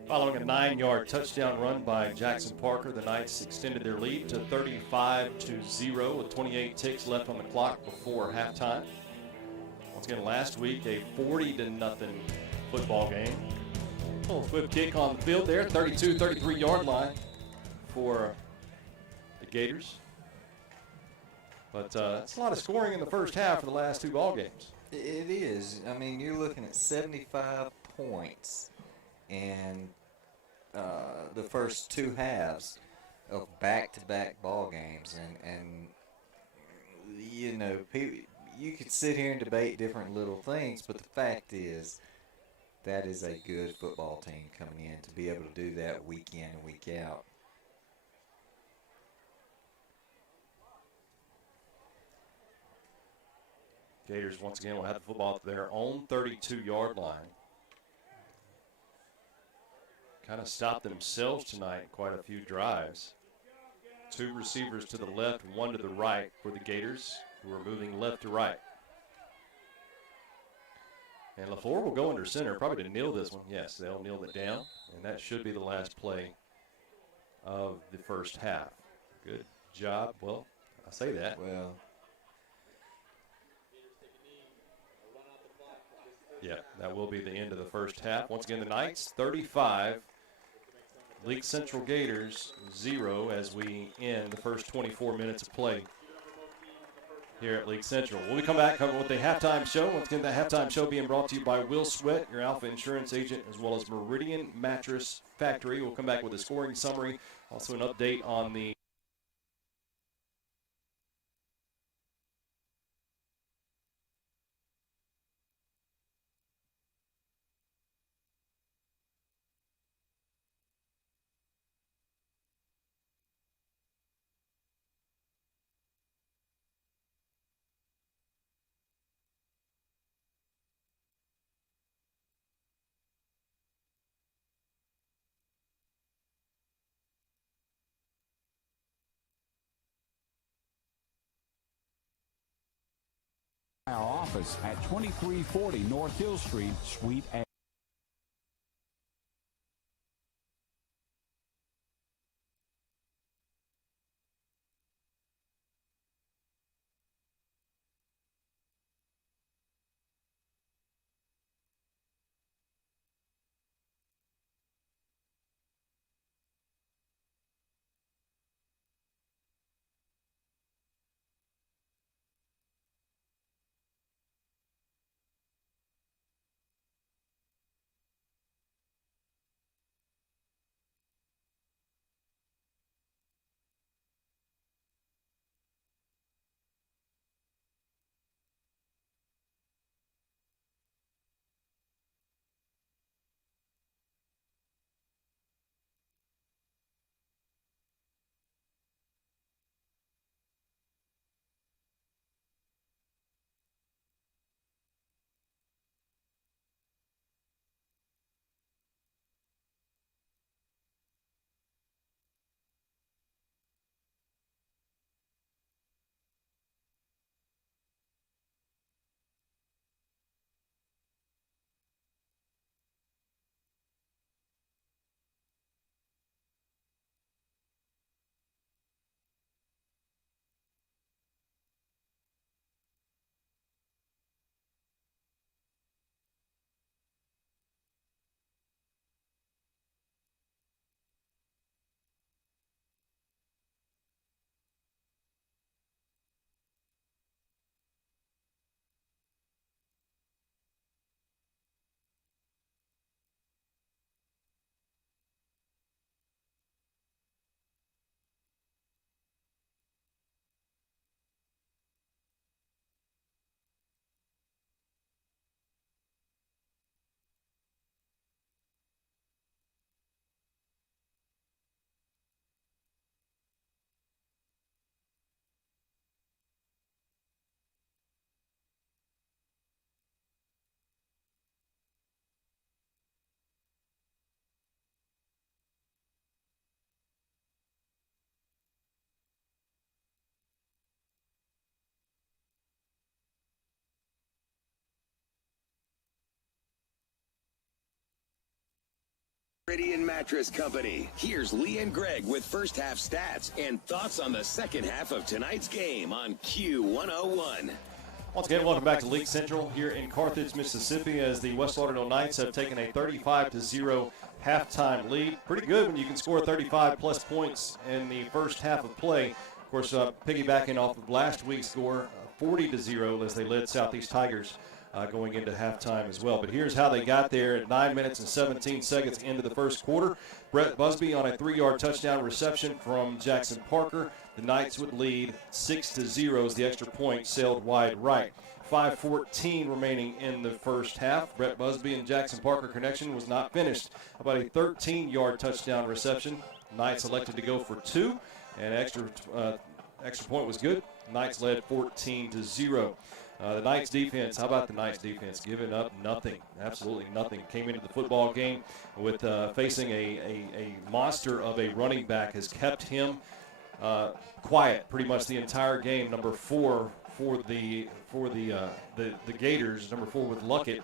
Following a 9-yard touchdown run by Jackson Parker, the Knights extended their lead to 35-0 with 28 ticks left on the clock before halftime. Once again, last week, a 40-0 football game. A little swift kick on the field there, 33-yard line for the Gators. But it's a lot of scoring in the first half of the last two ball games. It is. I mean, you're looking at 75 points. And the first two halves of back-to-back ball games, and you know, you could sit here and debate different little things, but the fact is that is a good football team coming in to be able to do that week in and week out. Gators once again will have the football at their own 32-yard line. kind of stopped themselves tonight, quite a few drives. 2 receivers to the left, 1 to the right for the Gators, who are moving left to right. And LaFleur will go under center, probably to kneel this one. Yes, they'll kneel it down, and that should be the last play of the first half. Good job. Well, I say that. Well, yeah, that will be the end of the first half. Once again, the Knights 35, Leake Central Gators 0 as we end the first 24 minutes of play here at Leake Central. When we come back, cover with the halftime show. Once again, the halftime show being brought to you by Will Sweat, your Alpha Insurance agent, as well as Meridian Mattress Factory. We'll come back with a scoring summary, also an update on the Our office at 2340 North Hill Street, Suite A. Meridian Mattress Company. Here's Lee and Greg with first half stats and thoughts on the second half of tonight's game on Q101. Once again, welcome back to Leake Central here in Carthage, Mississippi, as the West Lauderdale Knights have taken a 35-0 halftime lead. Pretty good when you can score 35-plus points in the first half of play. Of course, piggybacking off of last week's score, 40-0 as they led Southeast Tigers going into halftime as well. But here's how they got there at 9 minutes and 17 seconds into the first quarter. Brett Busby on a 3-yard touchdown reception from Jackson Parker. The Knights would lead 6-0 as the extra point sailed wide right. 5:14 remaining in the first half. Brett Busby and Jackson Parker connection was not finished. About a 13-yard touchdown reception. Knights elected to go for 2. And extra Extra point was good. Knights led 14-0. The Knights defense, how about the Knights defense? Giving up nothing, absolutely nothing. Came into the football game with facing a monster of a running back, has kept him quiet pretty much the entire game. Number 4 for the Gators, number 4 with Luckett,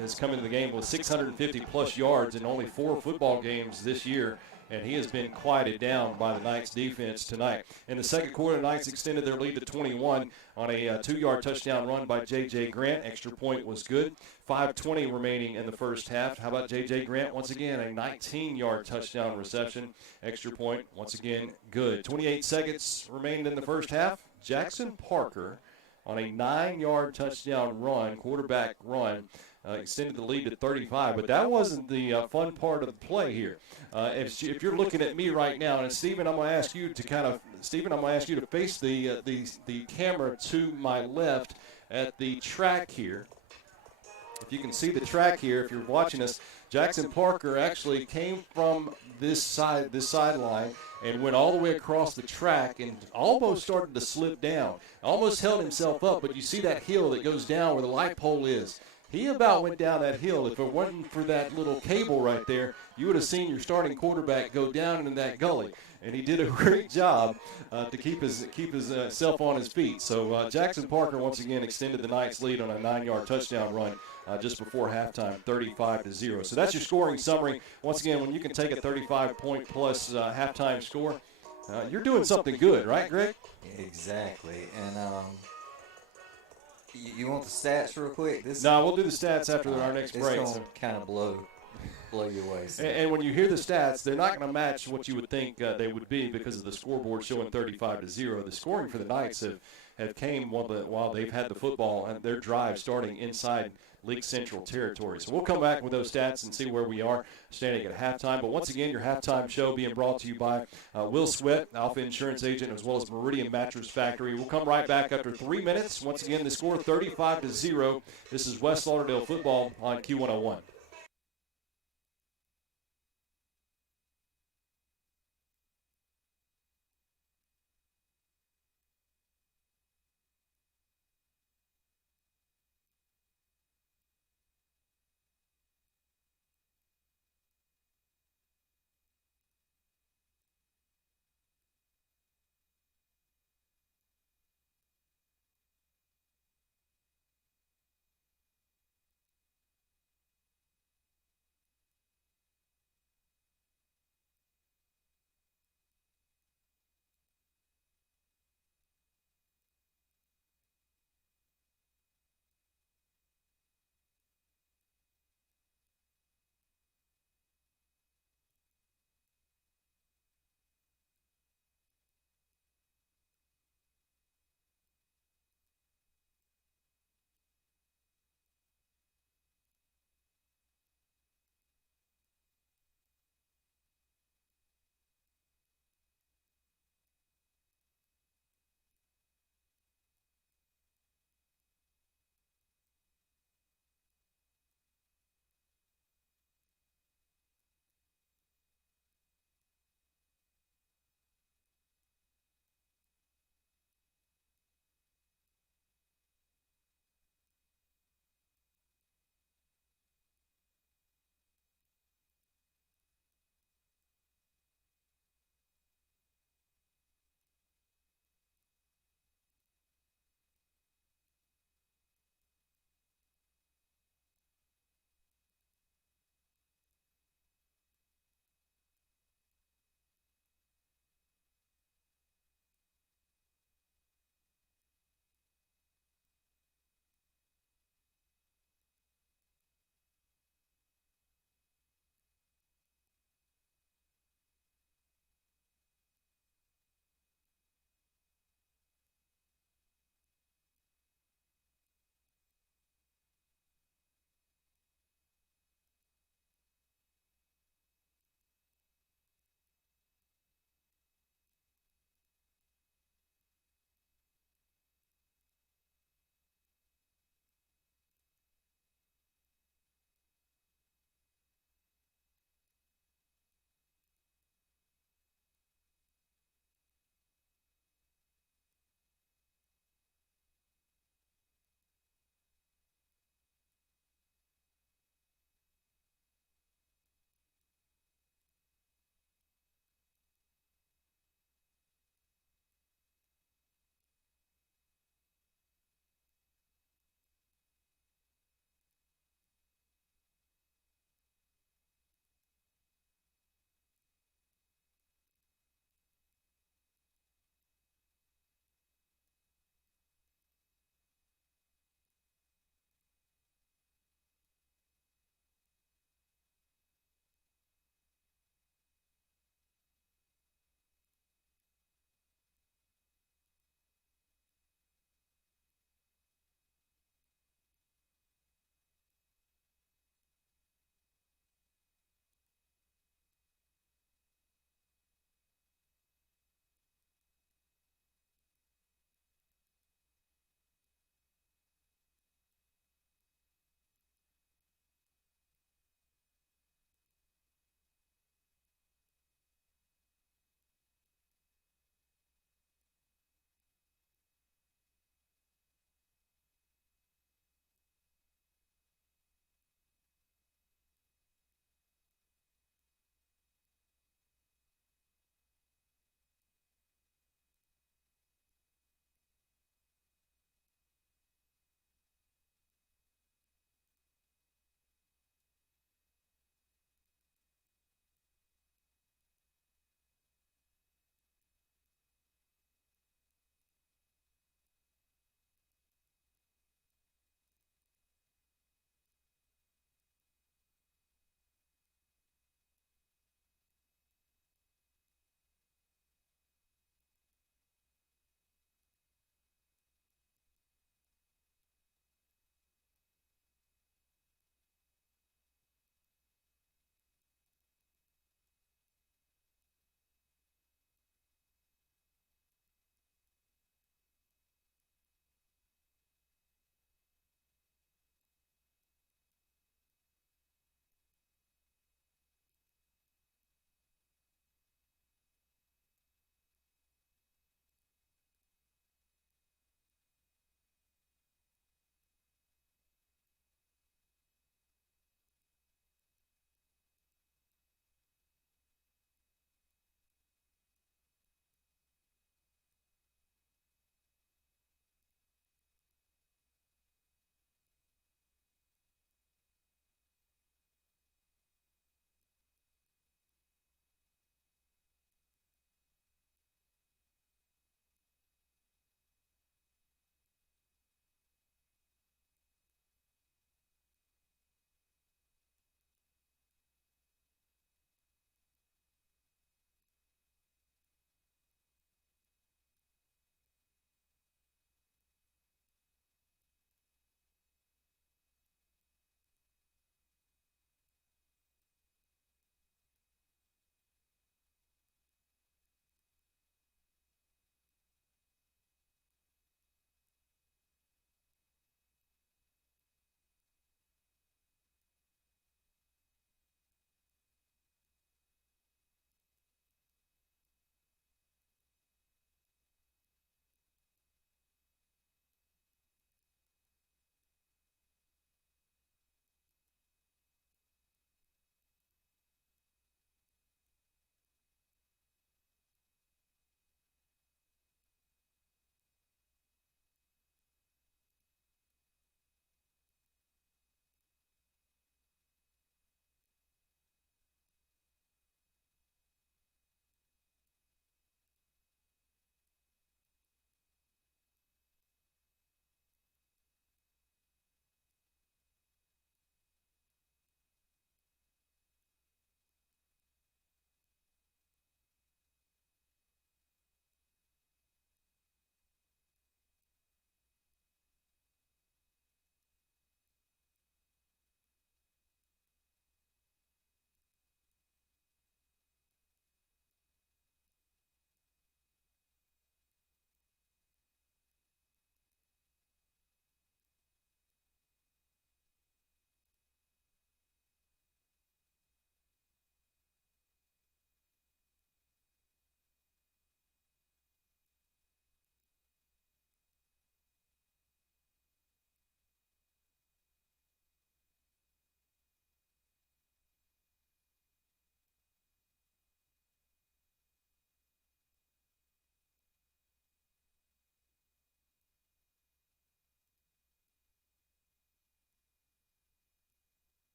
has come into the game with 650 plus yards in only 4 football games this year. And he has been quieted down by the Knights defense tonight. In the second quarter, the Knights extended their lead to 21 on a 2-yard touchdown run by J.J. Grant. Extra point was good. 5:20 remaining in the first half. How about J.J. Grant? Once again, a 19-yard touchdown reception. Extra point, once again, good. 28 seconds remained in the first half. Jackson Parker on a 9-yard touchdown run, quarterback run, extended the lead to 35, but that wasn't the fun part of the play here. If you're looking at me right now, and Stephen, I'm going to ask you to face the camera to my left at the track here. If you can see the track here, if you're watching us, Jackson Parker actually came from this sideline and went all the way across the track and almost started to slip down. Almost held himself up, but you see that hill that goes down where the light pole is. He about went down that hill. If it wasn't for that little cable right there, you would have seen your starting quarterback go down in that gully. And he did a great job to keep his self on his feet. So Jackson Parker once again extended the Knights' lead on a 9-yard touchdown run just before halftime, 35-0. So that's your scoring summary. Once again, when you can take a 35-point plus halftime score, you're doing something good, right, Greg? Exactly. And you want the stats real quick? No, we'll do the stats after our next break. It's going to kind of blow your way. So. And when you hear the stats, they're not going to match what you would think they would be because of the scoreboard showing 35-0. The scoring for the Knights have came while they've had the football and their drive starting inside Leake Central territory. So we'll come back with those stats and see where we are standing at halftime. But once again, your halftime show being brought to you by Will Sweat, Alpha Insurance Agent, as well as Meridian Mattress Factory. We'll come right back after 3 minutes. Once again, the score 35-0. This is West Lauderdale football on Q101.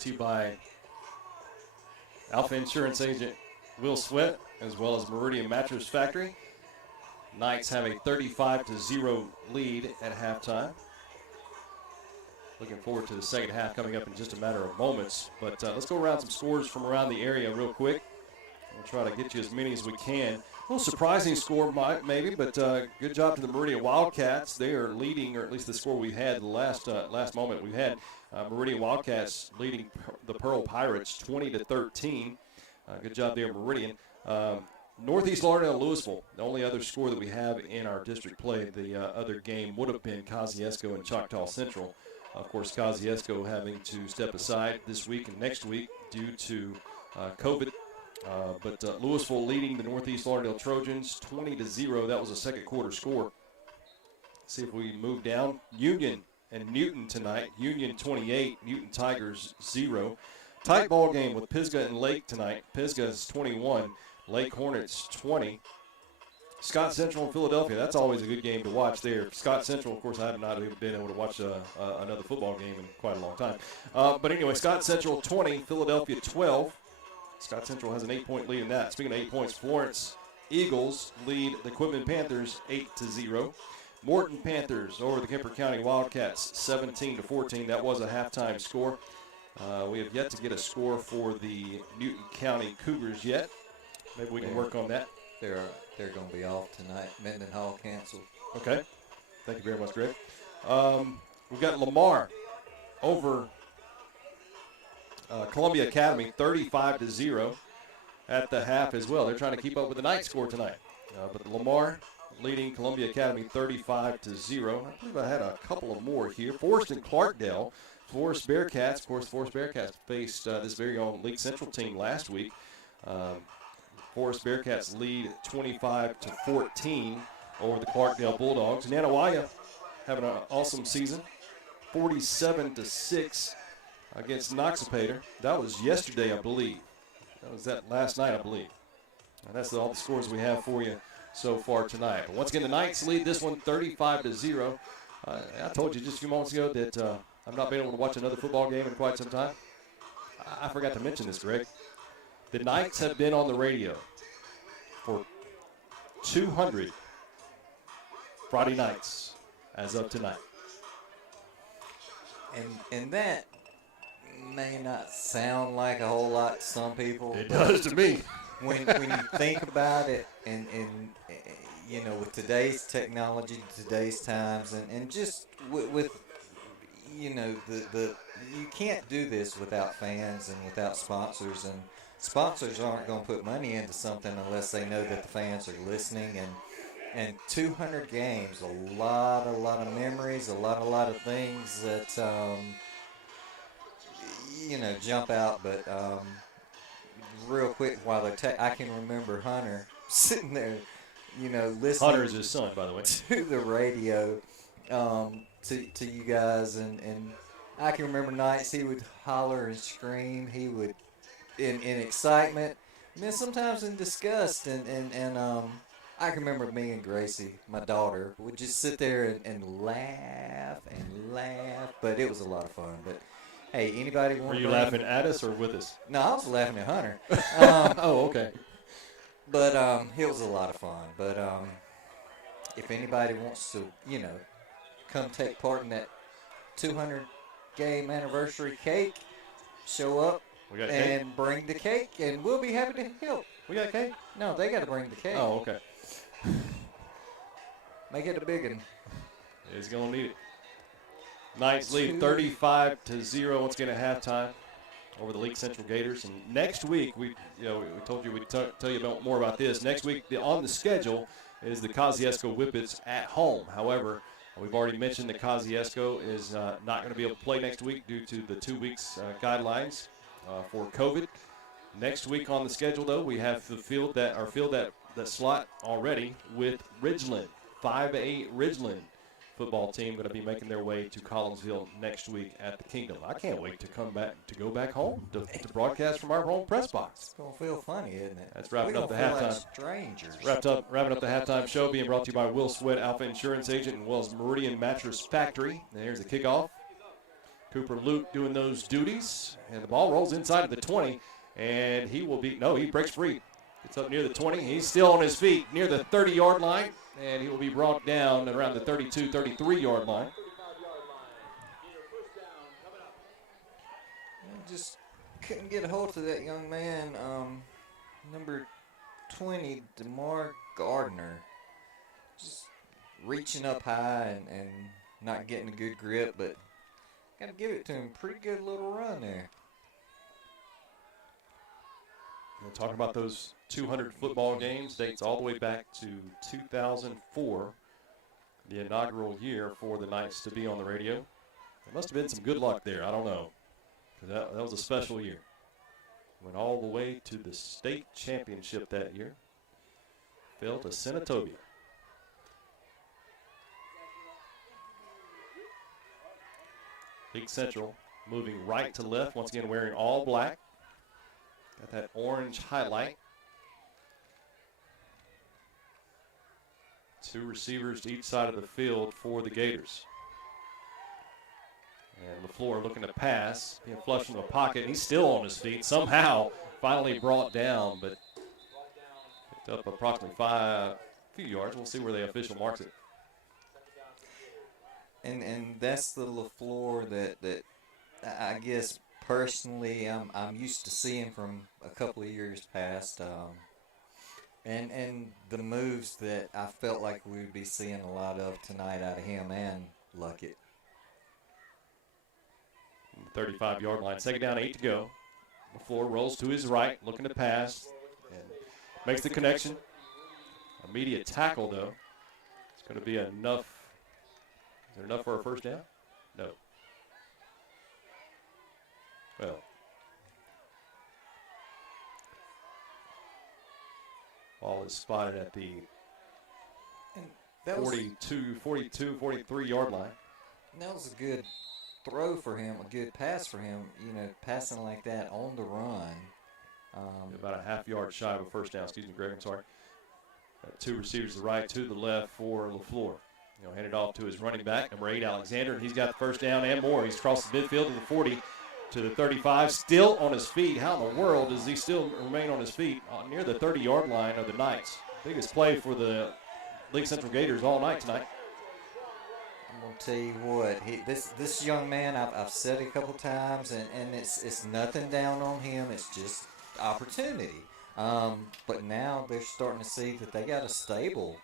to you by Alpha Insurance Agent Will Sweat, as well as Meridian Mattress Factory. Knights have a 35-0 lead at halftime. Looking forward to the second half coming up in just a matter of moments. But let's go around some scores from around the area real quick. We'll try to get you as many as we can. A little surprising score, maybe, but good job to the Meridian Wildcats. They are leading, or at least the score we had the last moment we had. Meridian Wildcats leading the Pearl Pirates 20-13. Good job there, Meridian. Northeast Lauderdale, Louisville, the only other score that we have in our district play. The other game would have been Kosciuszko and Choctaw Central. Of course, Kosciuszko having to step aside this week and next week due to COVID. But Louisville leading the Northeast Lauderdale Trojans 20-0. That was a second quarter score. See if we move down. Union and Newton tonight. Union 28, Newton Tigers 0. Tight ball game with Pisgah and Lake tonight. Pisgah is 21, Lake Hornets 20. Scott Central and Philadelphia, that's always a good game to watch there. Scott Central, of course, I have not been able to watch another football game in quite a long time. But anyway, Scott Central 20, Philadelphia 12. Scott Central has an 8-point lead in that. Speaking of 8 points, Florence Eagles lead the Quitman Panthers 8-0. Morton Panthers over the Kemper County Wildcats 17-14. That was a halftime score. We have yet to get a score for the Newton County Cougars yet. Maybe we can work on that. They're going to be off tonight. Minden Hall canceled. Okay. Thank you very much, Greg. We've got Lamar over Columbia Academy 35-0 at the half as well. They're trying to keep up with the night score tonight. But Lamar leading Columbia Academy 35-0. I believe I had a couple of more here. Forest and Clarkdale. Forest Bearcats. Of course, Forest Bearcats faced this very own League Central team last week. Forest Bearcats lead 25-14 over the Clarkdale Bulldogs. Nanawaya having an awesome season, 47-6 against Noxapater. That was yesterday, I believe. That was that last night, I believe. And that's all the scores we have for you so far tonight. But once again, the Knights lead this one 35-0. I told you just a few moments ago that I've not been able to watch another football game in quite some time. I forgot to mention this, Greg. The Knights have been on the radio for 200 Friday nights as of tonight. And that may not sound like a whole lot to some people. It does to me. When you think about it, and you know, with today's technology, today's times, and just with you know, the you can't do this without fans and without sponsors, and sponsors aren't going to put money into something unless they know that the fans are listening. And 200 games, a lot of memories, a lot of things that you know, jump out. But real quick, while I can remember Hunter sitting there, you know, listening. Hunter is his son, by the way. To the radio, to you guys, and I can remember nights he would holler and scream. He would in excitement, and then sometimes in disgust, and I can remember me and Gracie, my daughter, would just sit there and laugh and laugh. But it was a lot of fun. But hey, anybody want? Were you laughing at us or with us? No, I was laughing at Hunter. Oh, okay. But it was a lot of fun. But if anybody wants to, you know, come take part in that 200 game anniversary cake, show up and bring the cake, and we'll be happy to help. We got cake? No, they got to bring the cake. Oh, okay. Make it a big one. He's going to need it. Knights lead 35-0 once again at halftime over the League Central Gators. And next week, we told you we'd tell you more about this. Next week, on the schedule is the Kosciuszko Whippets at home. However, we've already mentioned that Kosciuszko is not going to be able to play next week due to the 2 weeks guidelines for COVID. Next week on the schedule, though, we have filled that slot already with Ridgeland, 5A Ridgeland football team going to be making their way to Collinsville next week at the Kingdom. I can't wait to go back home to broadcast from our home press box. It's going to feel funny, isn't it? That's wrapping up the halftime. halftime. Like strangers. Wrapping up the halftime show, being brought to you by Will Sweat, Alpha Insurance Agent, as well as Meridian Mattress Factory. And here's the kickoff. Cooper Luke doing those duties, and the ball rolls inside of the 20, and he will be, no, he breaks free. Gets up near the 20. He's still on his feet near the 30-yard line, and he will be brought down around the 32, 33-yard line. Just couldn't get a hold of that young man, number 20, DeMar Gardner. Just reaching up high and not getting a good grip, but got to give it to him. Pretty good little run there. We'll talk about those 200 football games. Dates all the way back to 2004, the inaugural year for the Knights to be on the radio. There must have been some good luck there. I don't know. That was a special year. Went all the way to the state championship that year. Fell to Senatobia. Leake Central moving right to left, once again wearing all black. Got that orange highlight. Two receivers to each side of the field for the Gators. And LaFleur looking to pass, being flushed from the pocket, and he's still on his feet. Somehow finally brought down, but picked up approximately a few yards. We'll see where the official marks it. And that's the LaFleur that I guess personally I'm used to seeing from a couple of years past. And the moves that I felt like we would be seeing a lot of tonight out of him and Luckett. 35-yard line. Second down, 8 to go. LaFleur rolls to his right, looking to pass, and makes the connection. Immediate tackle, though. It's going to be enough. Is there enough for a first down? No. Well. Ball is spotted at the 43-yard line. That was a good throw for him, a good pass for him, passing like that on the run. About a half yard shy of a first down. Excuse me, Greg, I'm sorry. Two receivers to the right, two to the left for LaFleur. Handed off to his running back, number 8, Alexander, and he's got the first down and more. He's crossed the midfield to the 40, to the 35, still on his feet. How in the world does he still remain on his feet near the 30-yard line of the Knights? Biggest play for the Leake Central Gators all night tonight. I'm going to tell you what, this young man, I've said it a couple times, and it's nothing down on him. It's just opportunity. But now they're starting to see that they got a stable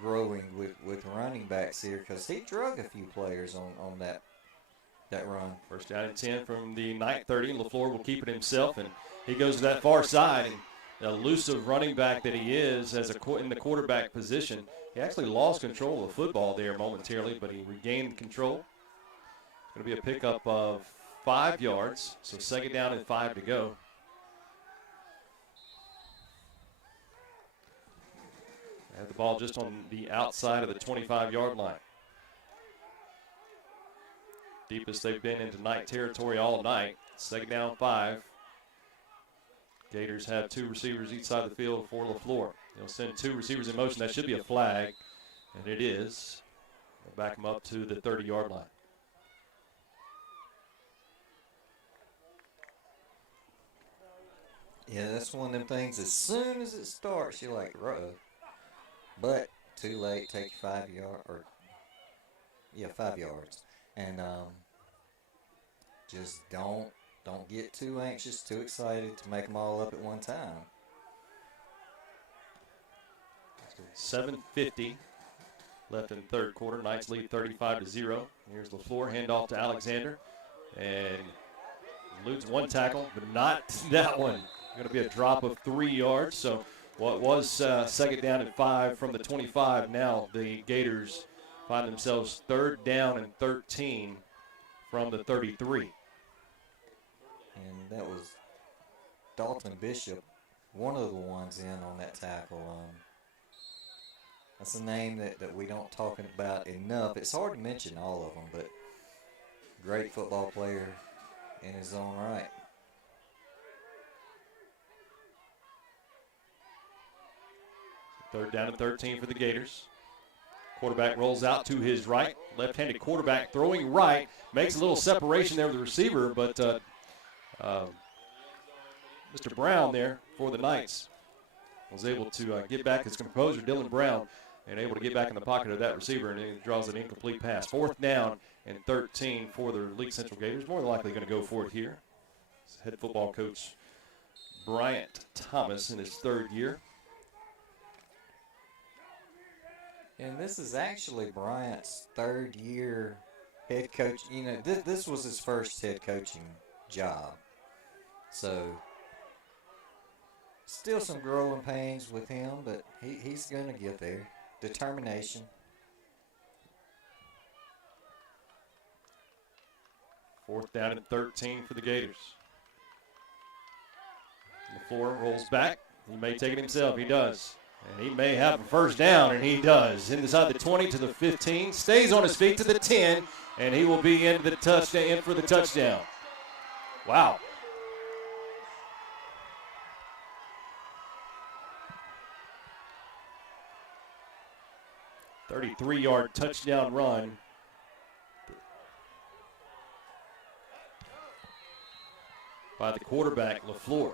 growing with running backs here, because he drug a few players on that run. First down and 10 from the Knight 30, and LaFleur will keep it himself, and he goes to that far side. And the elusive running back that he is in the quarterback position, he actually lost control of the football there momentarily, but he regained control. It's going to be a pickup of 5 yards, so second down and 5 to go. Have the ball just on the outside of the 25-yard line. Deepest they've been into Knight territory all night. Second down, 5. Gators have 2 receivers each side of the field for LaFleur. They'll send 2 receivers in motion. That should be a flag, and it is. They'll back them up to the 30-yard line. Yeah, that's one of them things. As soon as it starts, you're like, uh-oh. But too late. Take 5 yards, 5 yards, and just don't get too anxious, too excited to make them all up at one time. 7:50 left in the third quarter. Knights lead 35-0. Here's LaFleur, handoff to Alexander, and eludes one tackle, but not that one. Going to be a drop of 3 yards. So what was second down and 5 from the 25, now the Gators find themselves third down and 13 from the 33. And that was Dalton Bishop, one of the ones in on that tackle. That's a name that we don't talk about enough. It's hard to mention all of them, but great football player in his own right. Third down and 13 for the Gators. Quarterback rolls out to his right. Left-handed quarterback throwing right. Makes a little separation there with the receiver, but Mr. Brown there for the Knights was able to get back his composure, Dylan Brown, and able to get back in the pocket of that receiver, and he draws an incomplete pass. 4th down and 13 for the Leake Central Gators. More than likely going to go for it here. Head football coach Bryant Thomas in his 3rd year. And this is actually Bryant's 3rd year head coach. You know, this was his first head coaching job. So, still some growing pains with him, but he's going to get there. Determination. Fourth down and 13 for the Gators. LaFleur rolls back. He may take it himself. He does. And he may have a first down, and he does. Inside the 20 to the 15. Stays on his feet to the 10, and he will be in for the touchdown. Wow. A 33-yard touchdown run. By the quarterback, LaFleur.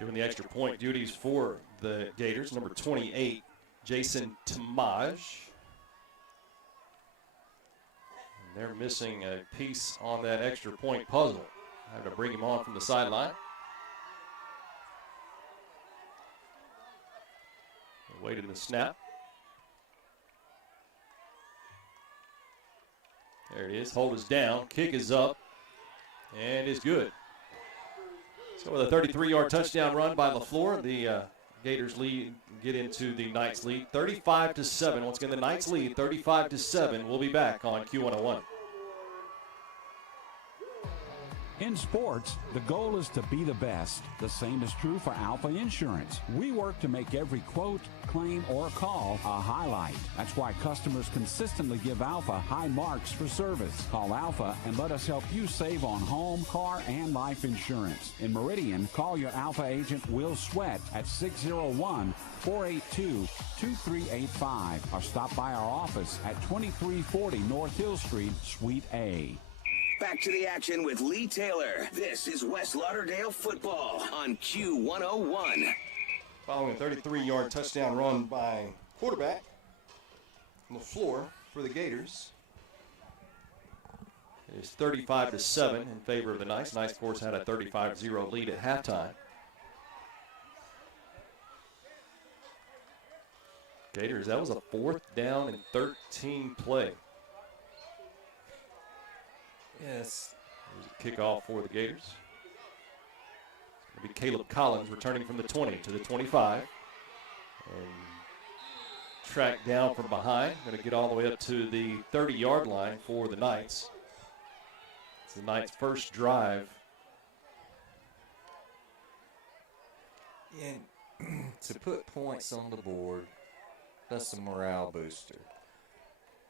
Doing the extra point duties for the Gators, number 28, Jason Tamaj. And they're missing a piece on that extra point puzzle. I have to bring him on from the sideline. Waiting the snap. There it is. Hold is down. Kick is up. And is good. So with a 33-yard touchdown run by LaFleur, the Gators get into the Knights lead 35-7. Once again, the Knights lead 35-7. We'll be back on Q101. In sports, the goal is to be the best. The same is true for Alpha Insurance. We work to make every quote, claim, or call a highlight. That's why customers consistently give Alpha high marks for service. Call Alpha and let us help you save on home, car, and life insurance. In Meridian, call your Alpha agent Will Sweat at 601-482-2385 or stop by our office at 2340 North Hill Street, Suite A. Back to the action with Lee Taylor. This is West Lauderdale football on Q101. Following a 33-yard touchdown run by quarterback LaFleur for the Gators. It is 35-7 in favor of the Knights. Knights, of course, had a 35-0 lead at halftime. Gators, that was a 4th down and 13 play. Yes. There's a kickoff for the Gators. It'll be Caleb Collins returning from the 20 to the 25. And tracked down from behind. Going to get all the way up to the 30-yard line for the Knights. It's the Knights' first drive. And to put points on the board, that's a morale booster.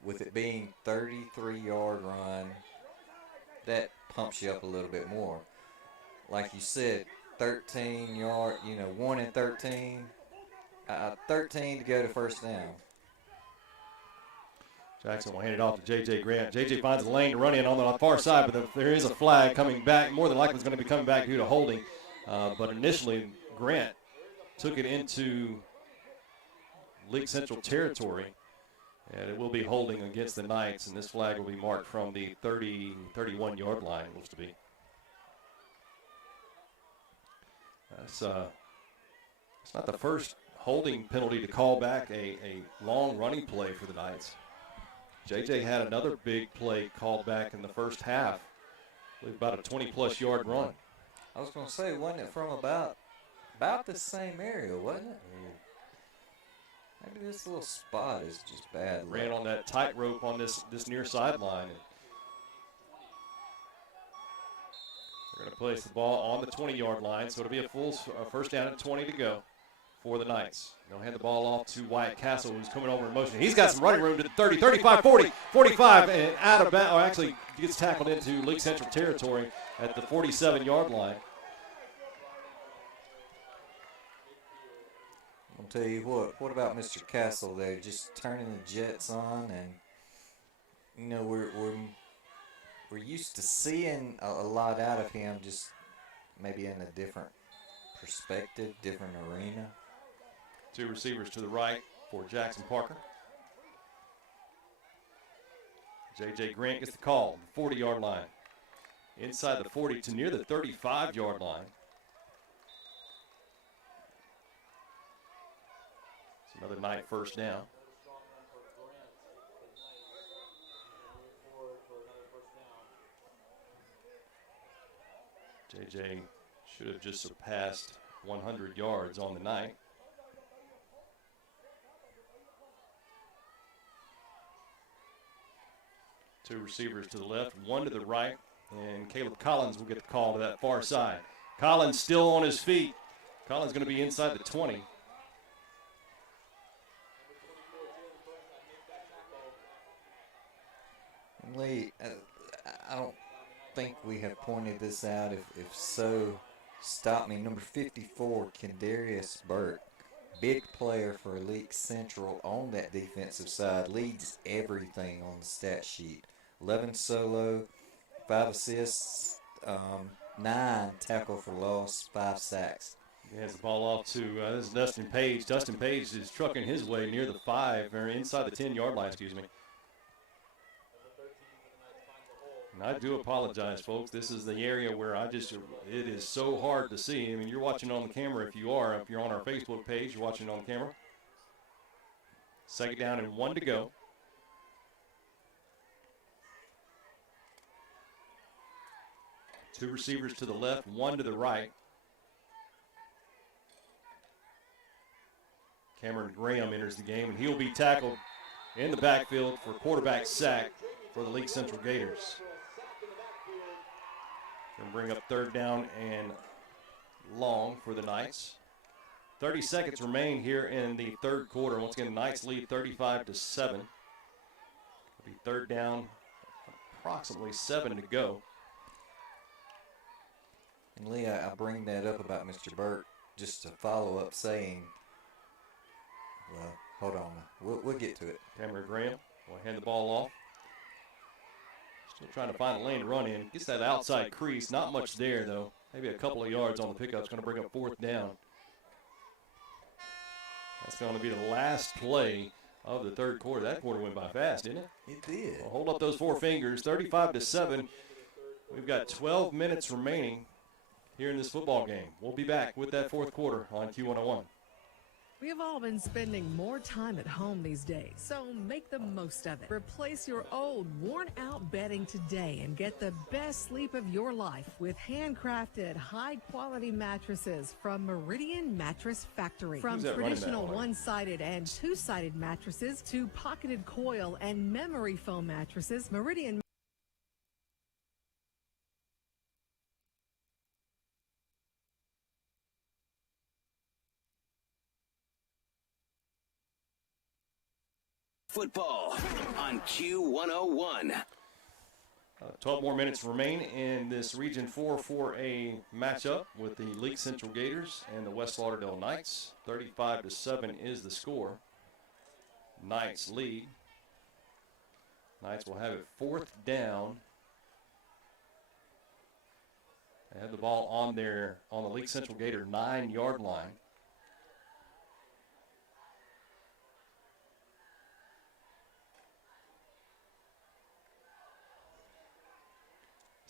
With it being 33-yard run, that pumps you up a little bit more. Like you said, 13-yard, 1 and 13. 13 to go to first down. Jackson will hand it off to J.J. Grant. J.J. finds a lane to run in on the far side, but there is a flag coming back. More than likely it's going to be coming back due to holding. But initially, Grant took it into Leake Central territory. And it will be holding against the Knights, and this flag will be marked from the 31-yard line, it looks to be. It's not the first holding penalty to call back a long running play for the Knights. JJ had another big play called back in the first half, with about a 20-plus yard run. I was going to say, wasn't it from about the same area, wasn't it? Maybe this little spot is just bad. Ran on that tightrope on this near sideline. They're going to place the ball on the 20-yard line, so it'll be a full first down and 20 to go for the Knights. They'll hand the ball off to Wyatt Castle, who's coming over in motion. He's got some running room to the 30, 35, 40, 45, and out of bounds, or actually gets tackled into Leake Central territory at the 47-yard line. tell you what about Mr. Castle there, just turning the jets on, and you know we're used to seeing a lot out of him, just maybe in a different perspective, different arena. Two receivers to the right for Jackson Parker. J.J. Grant gets the call, the 40-yard line. Inside the 40 to near the 35-yard line. It's another Knight first down. J.J. should have just surpassed 100 yards on the night. Two receivers to the left, one to the right, and Caleb Collins will get the call to that far side. Collins still on his feet. Collins going to be inside the 20. Lee, I don't think we have pointed this out. If so, stop me. Number 54, Kendarius Burke. Big player for Leake Central on that defensive side. Leads everything on the stat sheet. 11 solo, 5 assists, 9 tackle for loss, 5 sacks. He has the ball off to this is Dustin Page. Dustin Page is trucking his way near the 5, or inside the 10-yard line, excuse me. And I do apologize, folks. This is the area where it is so hard to see. I mean, you're watching on the camera if you're on our Facebook page, you're watching on the camera. Second down and 1 to go. Two receivers to the left, one to the right. Cameron Graham enters the game, and he'll be tackled in the backfield for quarterback sack for the Leake Central Gators. Going to bring up third down and long for the Knights. 30 seconds remain here in the third quarter. Once again, the Knights lead 35-7. It'll be third down, approximately 7 to go. And Lee, I bring that up about Mr. Burke just to follow up saying, well, hold on. We'll get to it. Cameron Graham will hand the ball off. Still trying to find a lane to run in. Gets that outside crease. Not much there, though. Maybe a couple of yards on the pickup. It's going to bring up fourth down. That's going to be the last play of the third quarter. That quarter went by fast, didn't it? It did. Well, hold up those four fingers. 35-7. We've got 12 minutes remaining here in this football game. We'll be back with that fourth quarter on Q101. We have all been spending more time at home these days, so make the most of it. Replace your old, worn-out bedding today and get the best sleep of your life with handcrafted, high-quality mattresses from Meridian Mattress Factory. From traditional one-sided and two-sided mattresses to pocketed coil and memory foam mattresses, Meridian Football on Q101. 12 more minutes remain in this Region 4 4A matchup with the Leake Central Gators and the West Lauderdale Knights. 35-7 is the score. Knights lead. Knights will have it fourth down. They have the ball on the Leake Central Gator 9-yard line.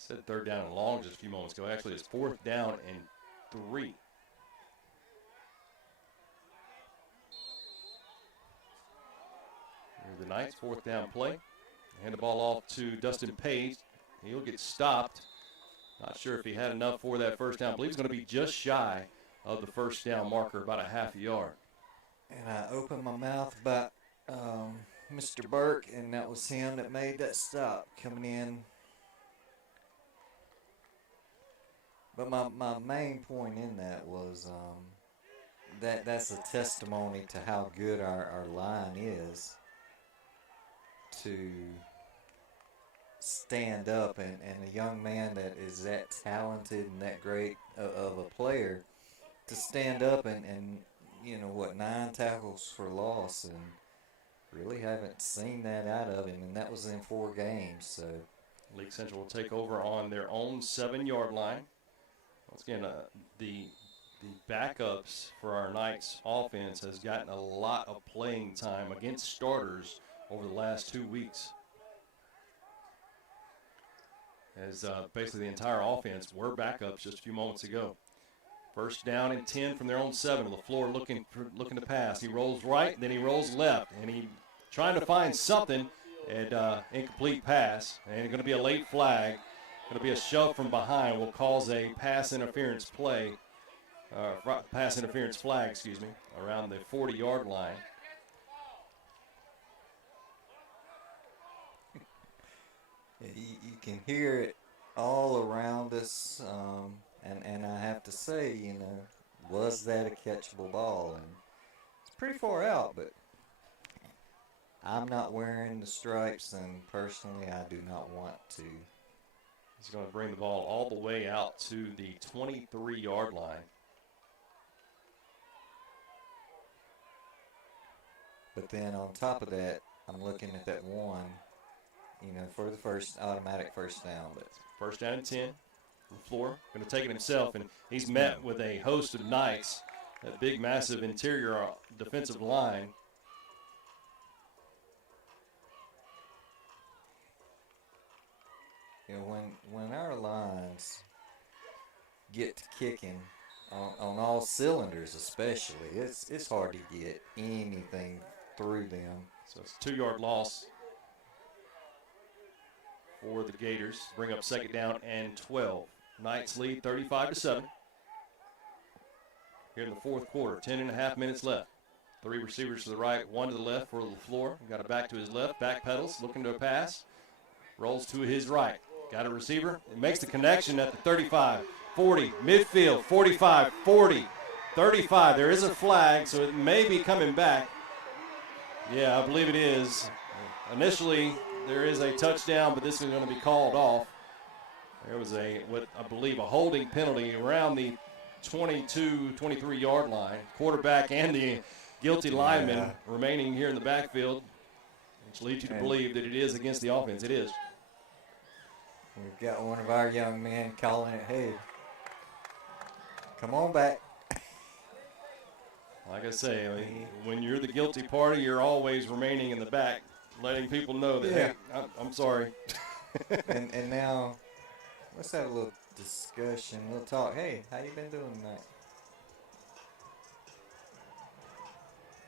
Said third down and long just a few moments ago. Actually, it's fourth down and 3. Here's the Knights, fourth down play. Hand the ball off to Dustin Page. He'll get stopped. Not sure if he had enough for that first down. I believe he's going to be just shy of the first down marker, about a half a yard. And I opened my mouth about Mr. Burke, and that was him that made that stop coming in. But my main point in that was that's a testimony to how good our line is to stand up, and a young man that is that talented and that great of a player to stand up and 9 tackles for loss, and really haven't seen that out of him, and that was in 4 games. So Leake Central will take over on their own 7-yard line. Once again, the backups for our Knights offense has gotten a lot of playing time against starters over the last 2 weeks. As basically the entire offense were backups just a few moments ago. First down and 10 from their own 7. LaFleur looking to pass. He rolls right, then he rolls left, and he trying to find something. And incomplete pass, and going to be a late flag. Going to be a shove from behind will cause a pass interference flag, around the 40-yard line. You can hear it all around us, and I have to say, was that a catchable ball? And it's pretty far out, but I'm not wearing the stripes, and personally, I do not want to. He's going to bring the ball all the way out to the 23-yard line. But then on top of that, I'm looking at that one, for the first automatic first down. But first down and 10. LaFleur going to take it himself, and he's met with a host of Knights, that big, massive interior defensive line. When our lines get to kicking on all cylinders, especially, it's hard to get anything through them. So it's a 2-yard loss for the Gators. Bring up second down and 12. Knights lead 35-7. Here in the fourth quarter, 10.5 minutes left. 3 receivers to the right, 1 to the left for LaFleur. Got it back to his left, back pedals, looking to a pass. Rolls to his right. Got a receiver. It makes the connection at the 35, 40, midfield, 45, 40, 35. There is a flag, so it may be coming back. Yeah, I believe it is. Initially, there is a touchdown, but this is going to be called off. There was what I believe, a holding penalty around the 22, 23-yard line. Quarterback and the guilty lineman remaining here in the backfield, which leads you to believe that it is against the offense. It is. We've got one of our young men calling it, hey, come on back. Like I say, when you're the guilty party, you're always remaining in the back, letting people know that, hey, I'm sorry. and now, let's have a little discussion, a little talk. Hey, how you been doing tonight?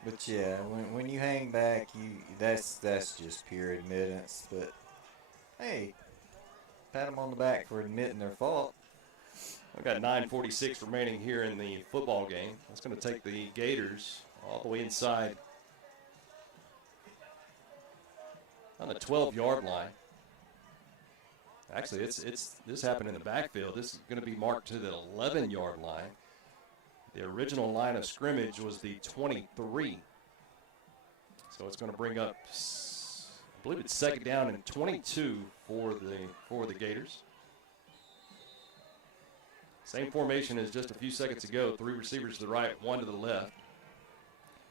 But yeah, when you hang back, that's just pure admittance. But hey, pat them on the back for admitting their fault. We've got 9:46 remaining here in the football game. That's going to take the Gators all the way inside on the 12-yard line. Actually, this happened in the backfield. This is going to be marked to the 11-yard line. The original line of scrimmage was the 23. So it's going to bring up, I believe it's second down and 22 for the Gators. Same formation as just a few seconds ago. 3 receivers to the right, 1 to the left.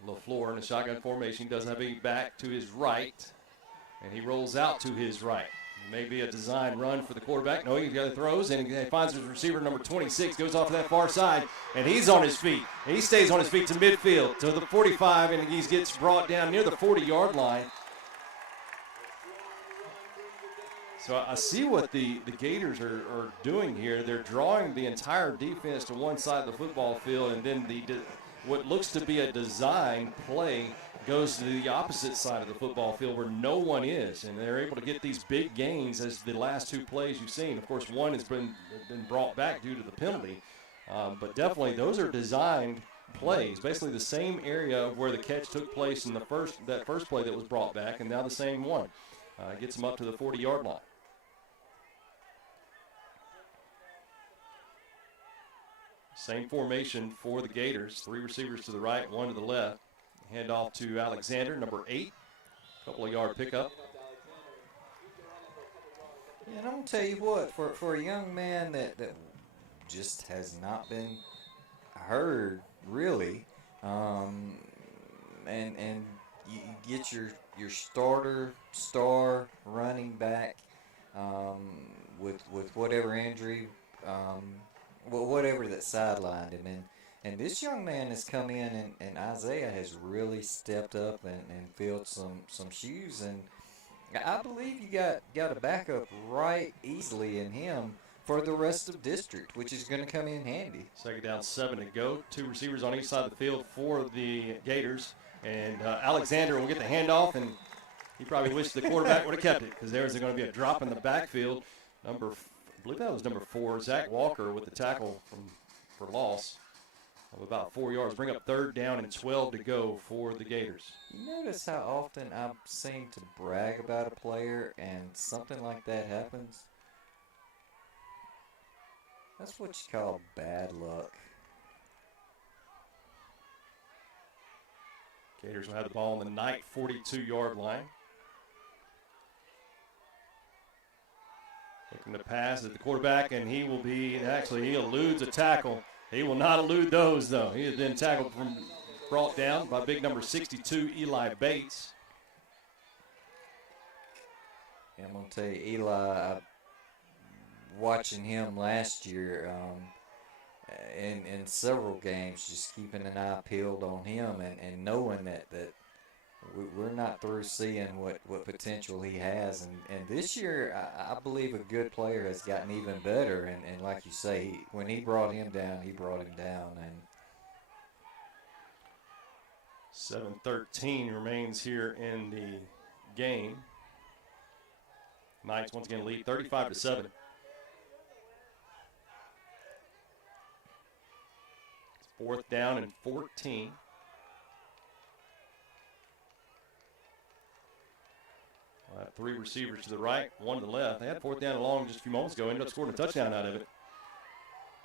LaFleur in a shotgun formation does have a back to his right, and he rolls out to his right. Maybe a design run for the quarterback. No, he throws, and he finds his receiver, number 26, goes off to that far side, and he's on his feet. And he stays on his feet to midfield, to the 45, and he gets brought down near the 40-yard line. So I see what the Gators are doing here. They're drawing the entire defense to one side of the football field, and then what looks to be a design play goes to the opposite side of the football field where no one is, and they're able to get these big gains as the last 2 plays you've seen. Of course, one has been brought back due to the penalty, but definitely those are designed plays, basically the same area where the catch took place in that first play that was brought back, and now the same one. Gets them up to the 40-yard line. Same formation for the Gators. 3 receivers to the right, 1 to the left. Hand off to Alexander, number 8. Couple of yard pickup. Yeah, and I'm going to tell you what, for a young man that just has not been heard, really, And you get your starter star running back with whatever injury, whatever that sidelined him. And this young man has come in, and Isaiah has really stepped up and filled some shoes. And I believe you got a backup right easily in him for the rest of district, which is going to come in handy. Second down, 7 to go. 2 receivers on each side of the field for the Gators. And Alexander will get the handoff, and he probably wished the quarterback would have kept it because there was going to be a drop in the backfield. I believe that was number 4, Zach Walker, with the tackle for loss of about 4 yards. Bring up 3rd down and 12 to go for the Gators. You notice how often I seem to brag about a player and something like that happens? That's what you call bad luck. Gators will have the ball on the Knight 42-yard line. Looking to pass at the quarterback, and he eludes a tackle. He will not elude those, though. He has been brought down by big number 62, Eli Bates. I'm going to tell you, Eli, watching him last year in several games, just keeping an eye peeled on him and knowing that we're not through seeing what potential he has. And this year, I believe a good player has gotten even better. And like you say, when he brought him down, he brought him down. And 7:13 remains here in the game. Knights once again lead 35-7. It's 4th down and 14. We'll have 3 receivers to the right, 1 to the left. They had 4th down and long just a few moments ago. Ended up scoring a touchdown out of it.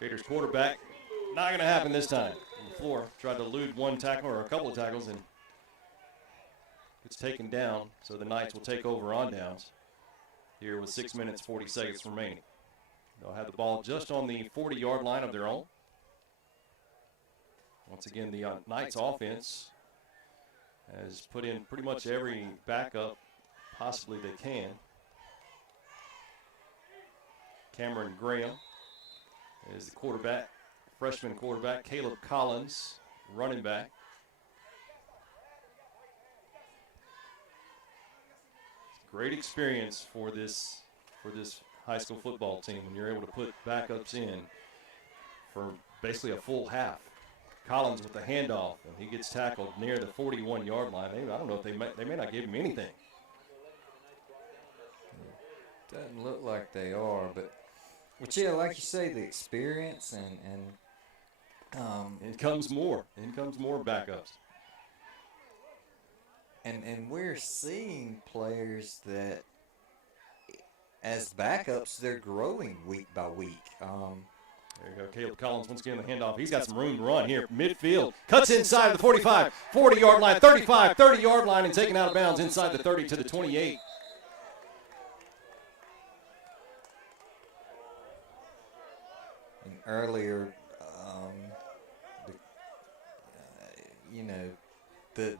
Gators quarterback, not going to happen this time. On the floor, tried to elude one tackle or a couple of tackles, and it's taken down. So the Knights will take over on downs here with 6 minutes, 40 seconds remaining. They'll have the ball just on the 40-yard line of their own. Once again, the Knights offense has put in pretty much every backup possibly they can. Cameron Graham is the quarterback, freshman quarterback. Caleb Collins, running back. Great experience for this high school football team when you're able to put backups in for basically a full half. Collins with the handoff, and he gets tackled near the 41-yard line. I don't know if they may not give him anything. Doesn't look like they are, but yeah, like you say, the experience and in comes more. In comes more backups. And we're seeing players that, as backups, they're growing week by week. There you go, Caleb Collins once again the handoff. He's got some room to run here. Midfield, cuts inside of the 45, 40-yard line, 35, 30-yard line, and taken out of bounds inside the 30 to the 28. And earlier,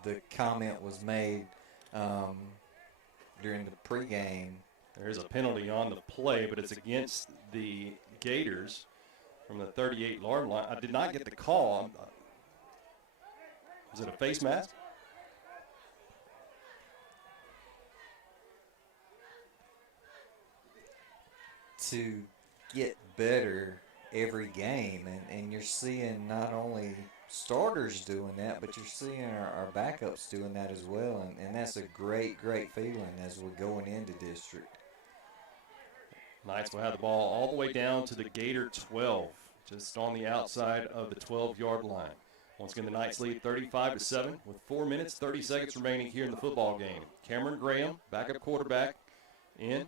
the comment was made during the pregame. There's a penalty on the play, but it's against the Gators from the 38-yard line. I did not get the call. Was it a face mask? To get better every game, and you're seeing not only starters doing that, but you're seeing our backups doing that as well, and that's a great feeling as we're going into district. Knights will have the ball all the way down to the Gator 12, just on the outside of the 12-yard line. Once again, the Knights lead 35-7 with 4 minutes, 30 seconds remaining here in the football game. Cameron Graham, backup quarterback, in.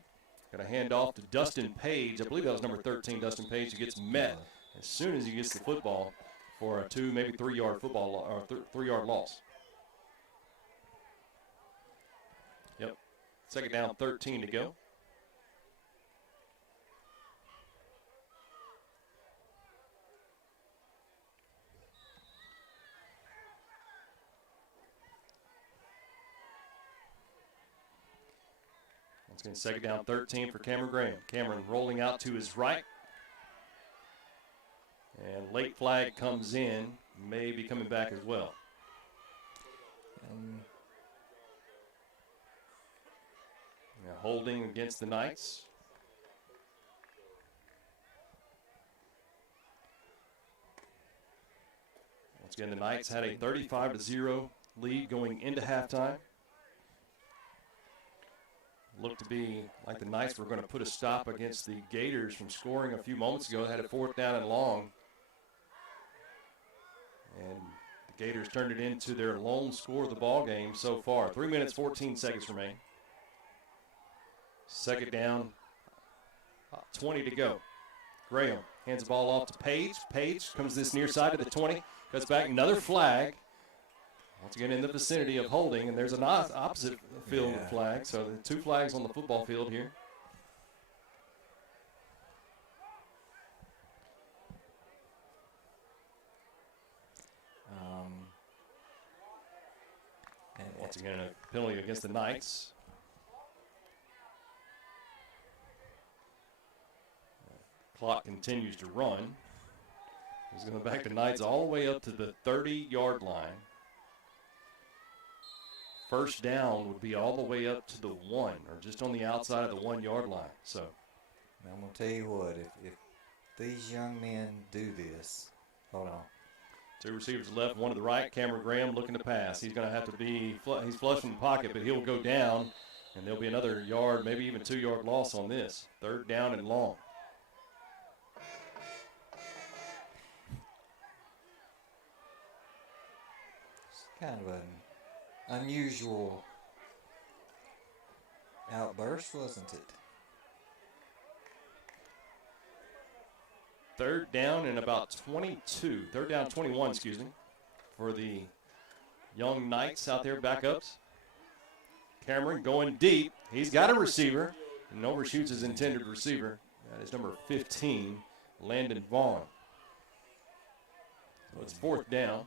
Got a handoff to Dustin Page. I believe that was number 13, Dustin Page, who gets met as soon as he gets the football for a 2, maybe 3-yard football or 3-yard loss. Yep. Second down, 13 to go. Once again, second down 13 for Cameron Graham. Cameron rolling out to his right. And late flag comes in, may be coming back as well. Holding against the Knights. Once again, the Knights had a 35-0 lead going into halftime. Looked to be like the Knights were going to put a stop against the Gators from scoring a few moments ago. They had a fourth down and long. And the Gators turned it into their lone score of the ball game so far. 3 minutes, 14 seconds remain. Second down, 20 to go. Graham hands the ball off to Page. Page comes this near side to the 20, cuts back, another flag. Once again in the vicinity of holding, and there's an opposite field flag, so the 2 flags on the football field here. And once again, a penalty against the Knights. Clock continues to run. He's going back the Knights all the way up to the 30-yard line. First down would be all the way up to the 1, or just on the outside of the 1-yard line. So I'm going to tell you what, if these young men do this, hold on. 2 receivers left, 1 to the right. Cameron Graham looking to pass. He's going to have to be, he's flush from the pocket, but he'll go down, and there'll be another yard, maybe even 2-yard loss on this. 3rd down and long. Kind of an unusual outburst, wasn't it? 3rd down and about 22. 3rd down, 21, excuse me, for the young Knights out there, backups. Cameron going deep. He's got a receiver, and overshoots his intended receiver. That is number 15, Landon Vaughn. So it's 4th down.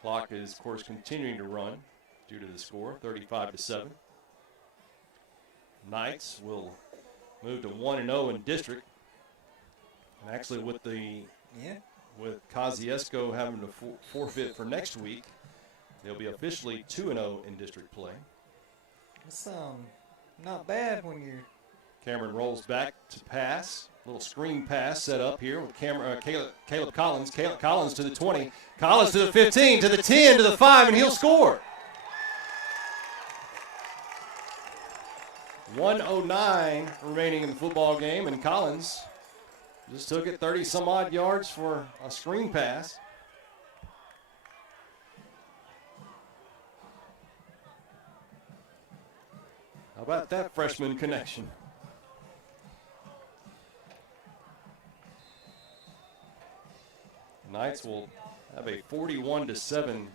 Clock is, of course, continuing to run due to the score, 35-7. Knights will move to 1-0 in district. And actually, with Kosciuszko having to forfeit for next week, they'll be officially 2-0 in district play. It's not bad when you're. Cameron rolls back to pass. Little screen pass set up here with Caleb Collins. Caleb Collins to the 20. Collins to the 15, to the 10, to the 5, and he'll score. 1:09 remaining in the football game, and Collins just took it 30-some-odd yards for a screen pass. How about that freshman connection? Knights will have a 41-7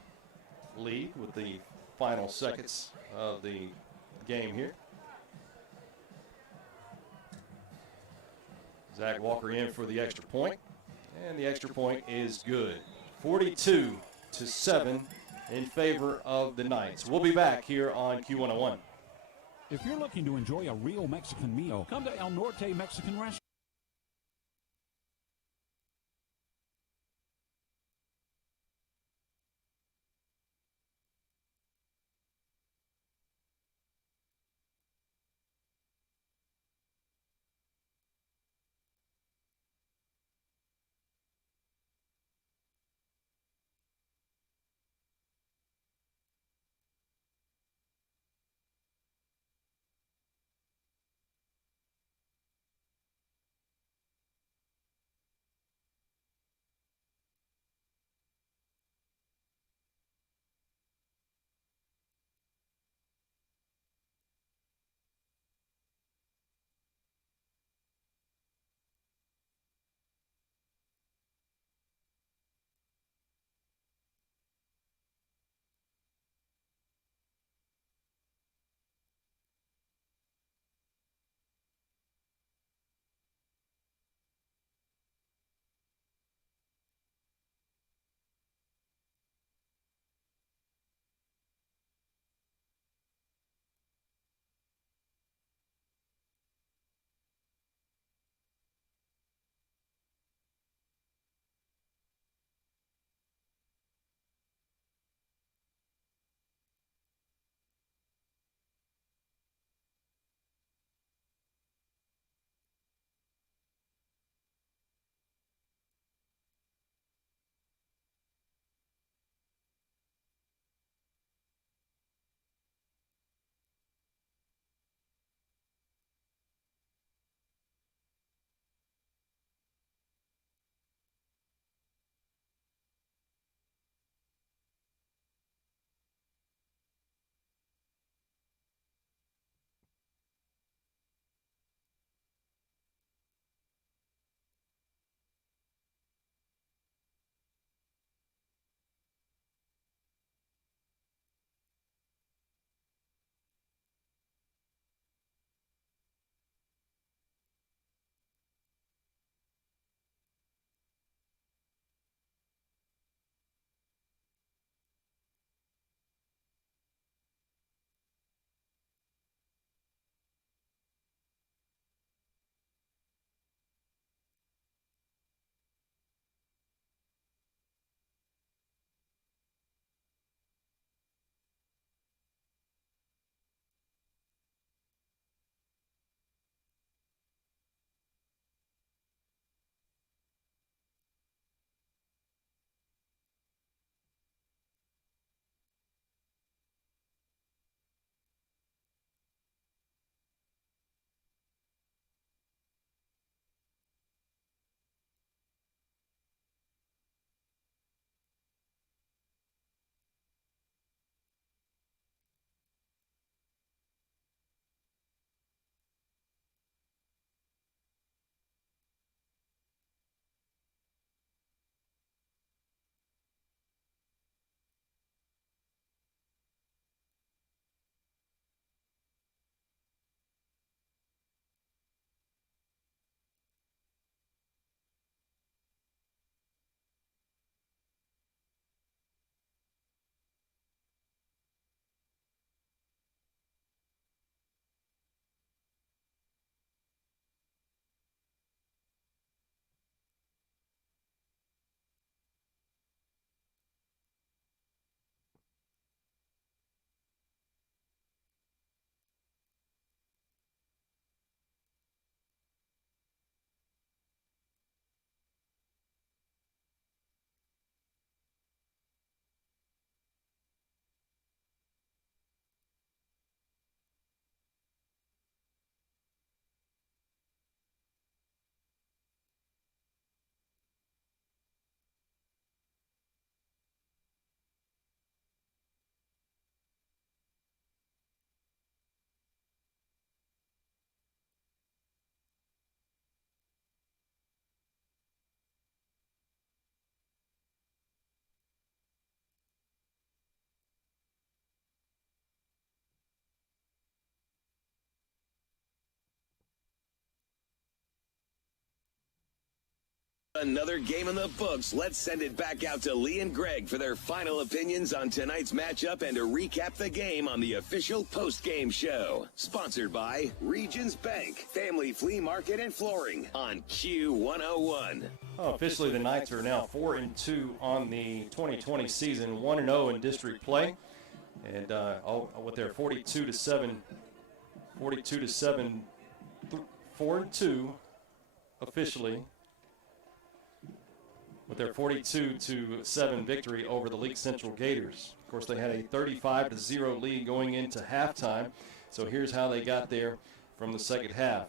lead with the final seconds of the game here. Zach Walker in for the extra point, and the extra point is good. 42-7 in favor of the Knights. We'll be back here on Q101. If you're looking to enjoy a real Mexican meal, come to El Norte Mexican Restaurant. another game in the books, let's send it back out to Lee and Greg for their final opinions on tonight's matchup and to recap the game on the official post-game show. Sponsored by Regions Bank, Family Flea Market and Flooring on Q101. Officially, the Knights are now 4-2 on the 2020 season, 1-0 in district play, and with their 42-7, 4-2 officially, with their 42-7 victory over the Leake Central Gators. Of course, they had a 35-0 lead going into halftime. So here's how they got there from the second half.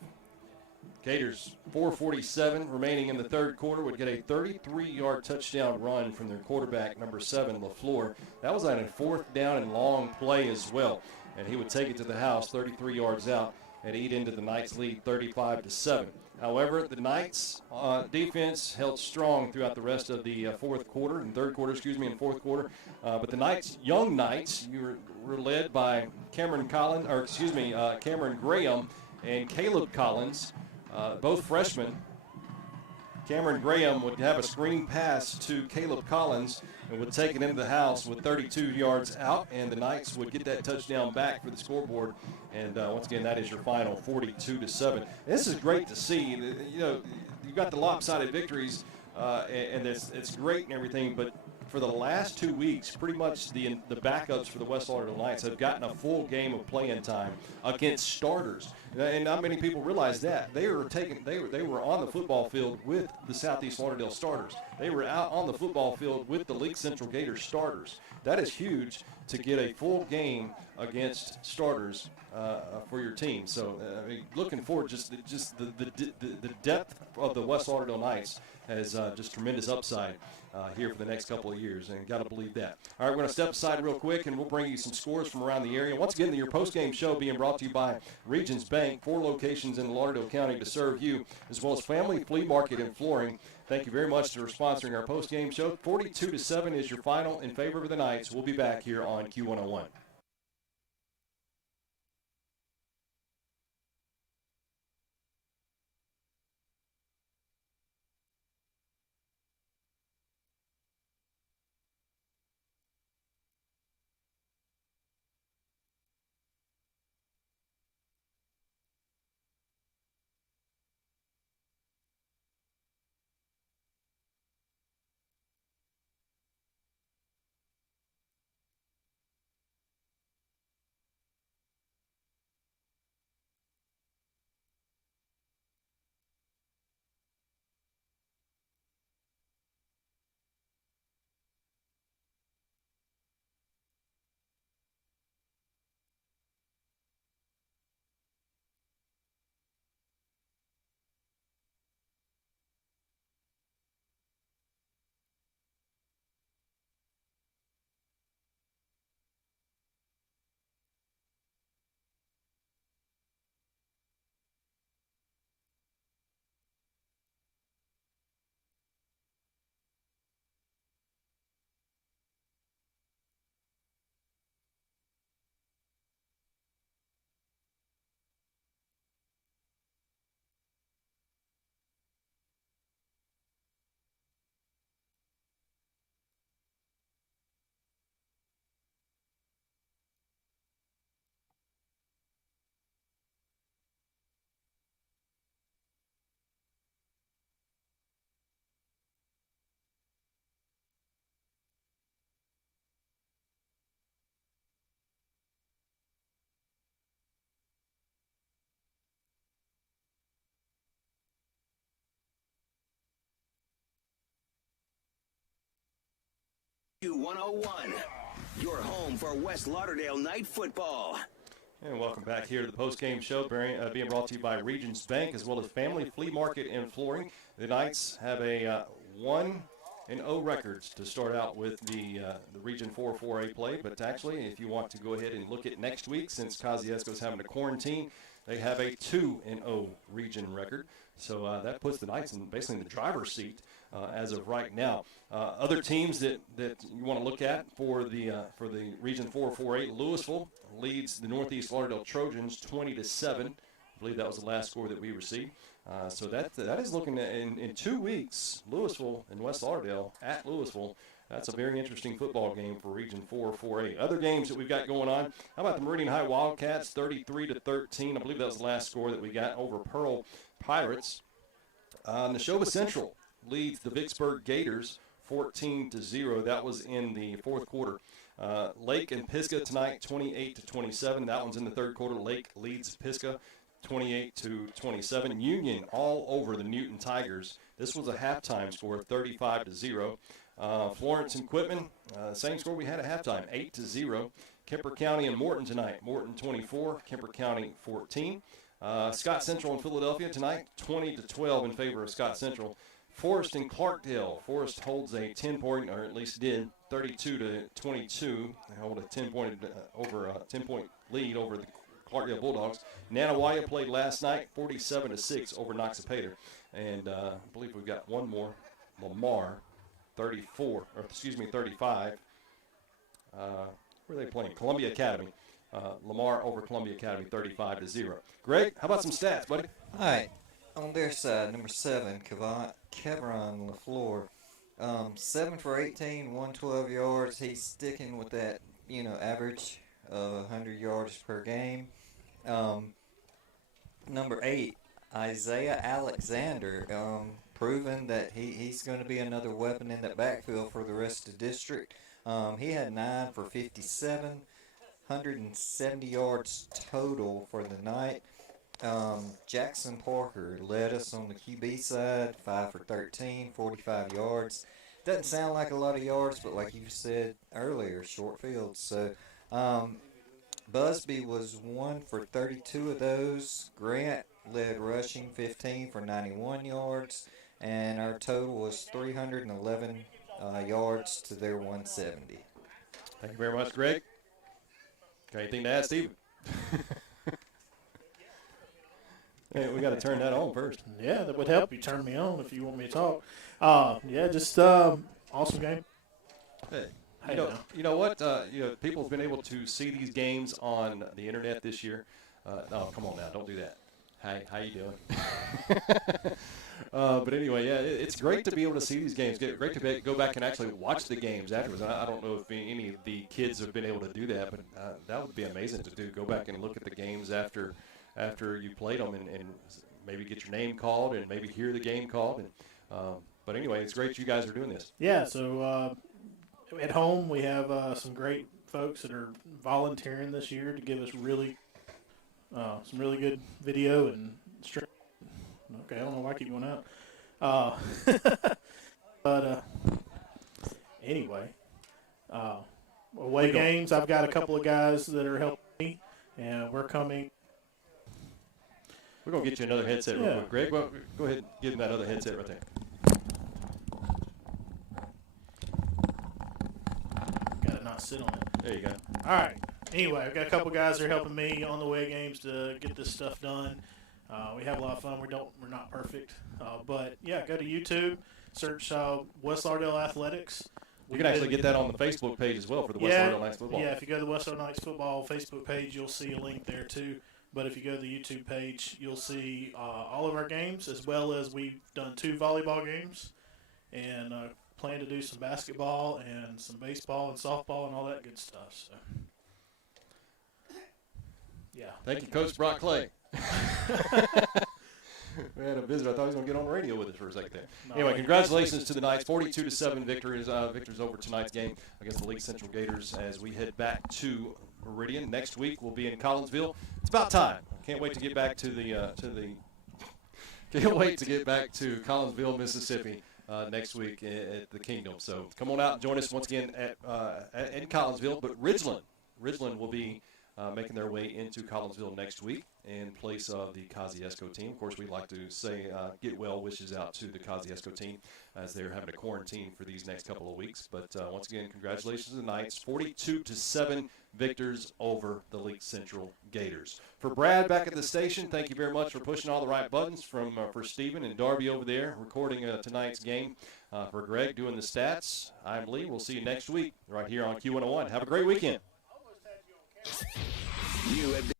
Gators, 4:47 remaining in the third quarter, would get a 33-yard touchdown run from their quarterback, number 7, LaFleur. That was on a 4th down and long play as well. And he would take it to the house 33 yards out and eat into the Knights' lead 35-7. However, the Knights' defense held strong throughout the rest of the fourth quarter. But the Knights, young Knights, were led by Cameron Graham and Caleb Collins, both freshmen. Cameron Graham would have a screen pass to Caleb Collins and would take it into the house with 32 yards out, and the Knights would get that touchdown back for the scoreboard. And once again, that is your final, 42-7. This is great to see. You know, you got the lopsided victories, and it's great and everything, but for the last 2 weeks, pretty much the backups for the West Lauderdale Knights have gotten a full game of playing time against starters, and not many people realize that. They were on the football field with the Southeast Lauderdale starters. They were out on the football field with the Leake Central Gators starters. That is huge to get a full game against starters for your team. So I mean, looking forward, just the depth of the West Lauderdale Knights has just tremendous upside here for the next couple of years, and got to believe that. All right, we're going to step aside real quick, and we'll bring you some scores from around the area. Once again, your post-game show being brought to you by Regions Bank, 4 locations in Lauderdale County to serve you, as well as Family Flea Market and Flooring. Thank you very much for sponsoring our post-game show. 42-7 is your final in favor of the Knights. We'll be back here on Q101. Q101, your home for West Lauderdale Night football. And welcome back here to the post-game show, being brought to you by Regions Bank as well as Family Flea Market and Flooring. The Knights have a 1-0 records to start out with the Region 4 4A play. But actually, if you want to go ahead and look at next week, since Kosciuszko's having a quarantine, they have a 2-0 region record. So that puts the Knights basically in the driver's seat as of right now. Other teams that you want to look at for the Region 4 4A, Louisville leads the Northeast Lauderdale Trojans 20-7. I believe that was the last score that we received. So that is looking in 2 weeks, Louisville and West Lauderdale at Louisville. That's a very interesting football game for Region 4 4A. Other games that we've got going on, how about the Meridian High Wildcats, 33-13. I believe that was the last score that we got over Pearl Pirates. Neshoba Central leads the Vicksburg Gators 14-0. That was in the fourth quarter. Lake and Pisgah tonight, 28-27. That one's in the third quarter. Lake leads Pisgah 28-27. Union all over the Newton Tigers. This was a halftime score, 35-0. Florence and Quitman, same score we had at halftime, 8-0. Kemper County and Morton tonight. Morton 24, Kemper County 14. Scott Central and Philadelphia tonight, 20-12 in favor of Scott Central. Forest and Clarkdale. Forest holds a 10-point, or at least did, 32-22. They hold a 10-point lead over the Clarkdale Bulldogs. Nanawaya played last night, 47-6 over Noxapater. And I believe we've got one more, Lamar, 35. Where are they playing? Columbia Academy. Lamar over Columbia Academy, 35-0. Greg, how about some stats, buddy? All right. On their side, number 7, Kevron LaFleur, 7 for 18, 112 yards. He's sticking with that, average of 100 yards per game. Number 8, Isaiah Alexander, proven that he's going to be another weapon in that backfield for the rest of the district. He had 9 for 57, 170 yards total for the night. Jackson Parker led us on the QB side, 5 for 13, 45 yards. Doesn't sound like a lot of yards, but like you said earlier, short fields. So Busby was 1 for 32 of those. Grant led rushing, 15 for 91 yards. And our total was 311 yards to their 170. Thank you very much, Greg. Got anything to add, Steven? Hey, we got to turn that on first. Yeah, that would help you turn me on if you want me to talk. Just awesome game. Hey, you know what? People have been able to see these games on the internet this year. Oh, come on now, don't do that. Hi, how you doing? But anyway, yeah, it's great to be able to see these games. Great to go back and actually watch the games afterwards. I don't know if any of the kids have been able to do that, but that would be amazing to do. Go back and look at the games after you played them and maybe get your name called and maybe hear the game called. But anyway, it's great you guys are doing this. Yeah, so at home we have some great folks that are volunteering this year to give us some really good video and stream. Okay, I don't know why I keep going out. But anyway, away games, I've got a couple of guys that are helping me, and we're coming. We're going to get you another headset real quick. Greg, well, go ahead and give him that other headset right there. Got to not sit on it. There you go. All right. Anyway, I've got a couple guys that are helping me on the way games to get this stuff done. We have a lot of fun. We're not perfect. But, yeah, go to YouTube, search West Lauderdale Athletics. You can actually get that on the Facebook page as well for the West Lauderdale Knights football. Yeah, if you go to the West Lauderdale Knights football Facebook page, you'll see a link there too. But if you go to the YouTube page, you'll see all of our games, as well as we've done 2 volleyball games and plan to do some basketball and some baseball and softball and all that good stuff. So, yeah. Thank you, Coach Brock Clay. We had a visitor. I thought he was going to get on the radio with us for a second there. Anyway, congratulations to the Knights. 42-7 victories over tonight's game against the Leake Central Gators as we head back to Meridian. Next week we'll be in Collinsville. It's about time. Can't wait to get back to Collinsville, Mississippi next week at the Kingdom. So come on out and join us once again in Collinsville. But Ridgeland will be making their way into Collinsville next week in place of the Kosciuszko team. Of course, we'd like to say get well wishes out to the Kosciuszko team as they're having a quarantine for these next couple of weeks. But once again, congratulations to the Knights. 42-7 victors over the Leake Central Gators. For Brad back at the station, thank you very much for pushing all the right buttons for Stephen and Darby over there recording tonight's game. For Greg doing the stats, I'm Lee. We'll see you next week right here on Q101. Have a great weekend. You have been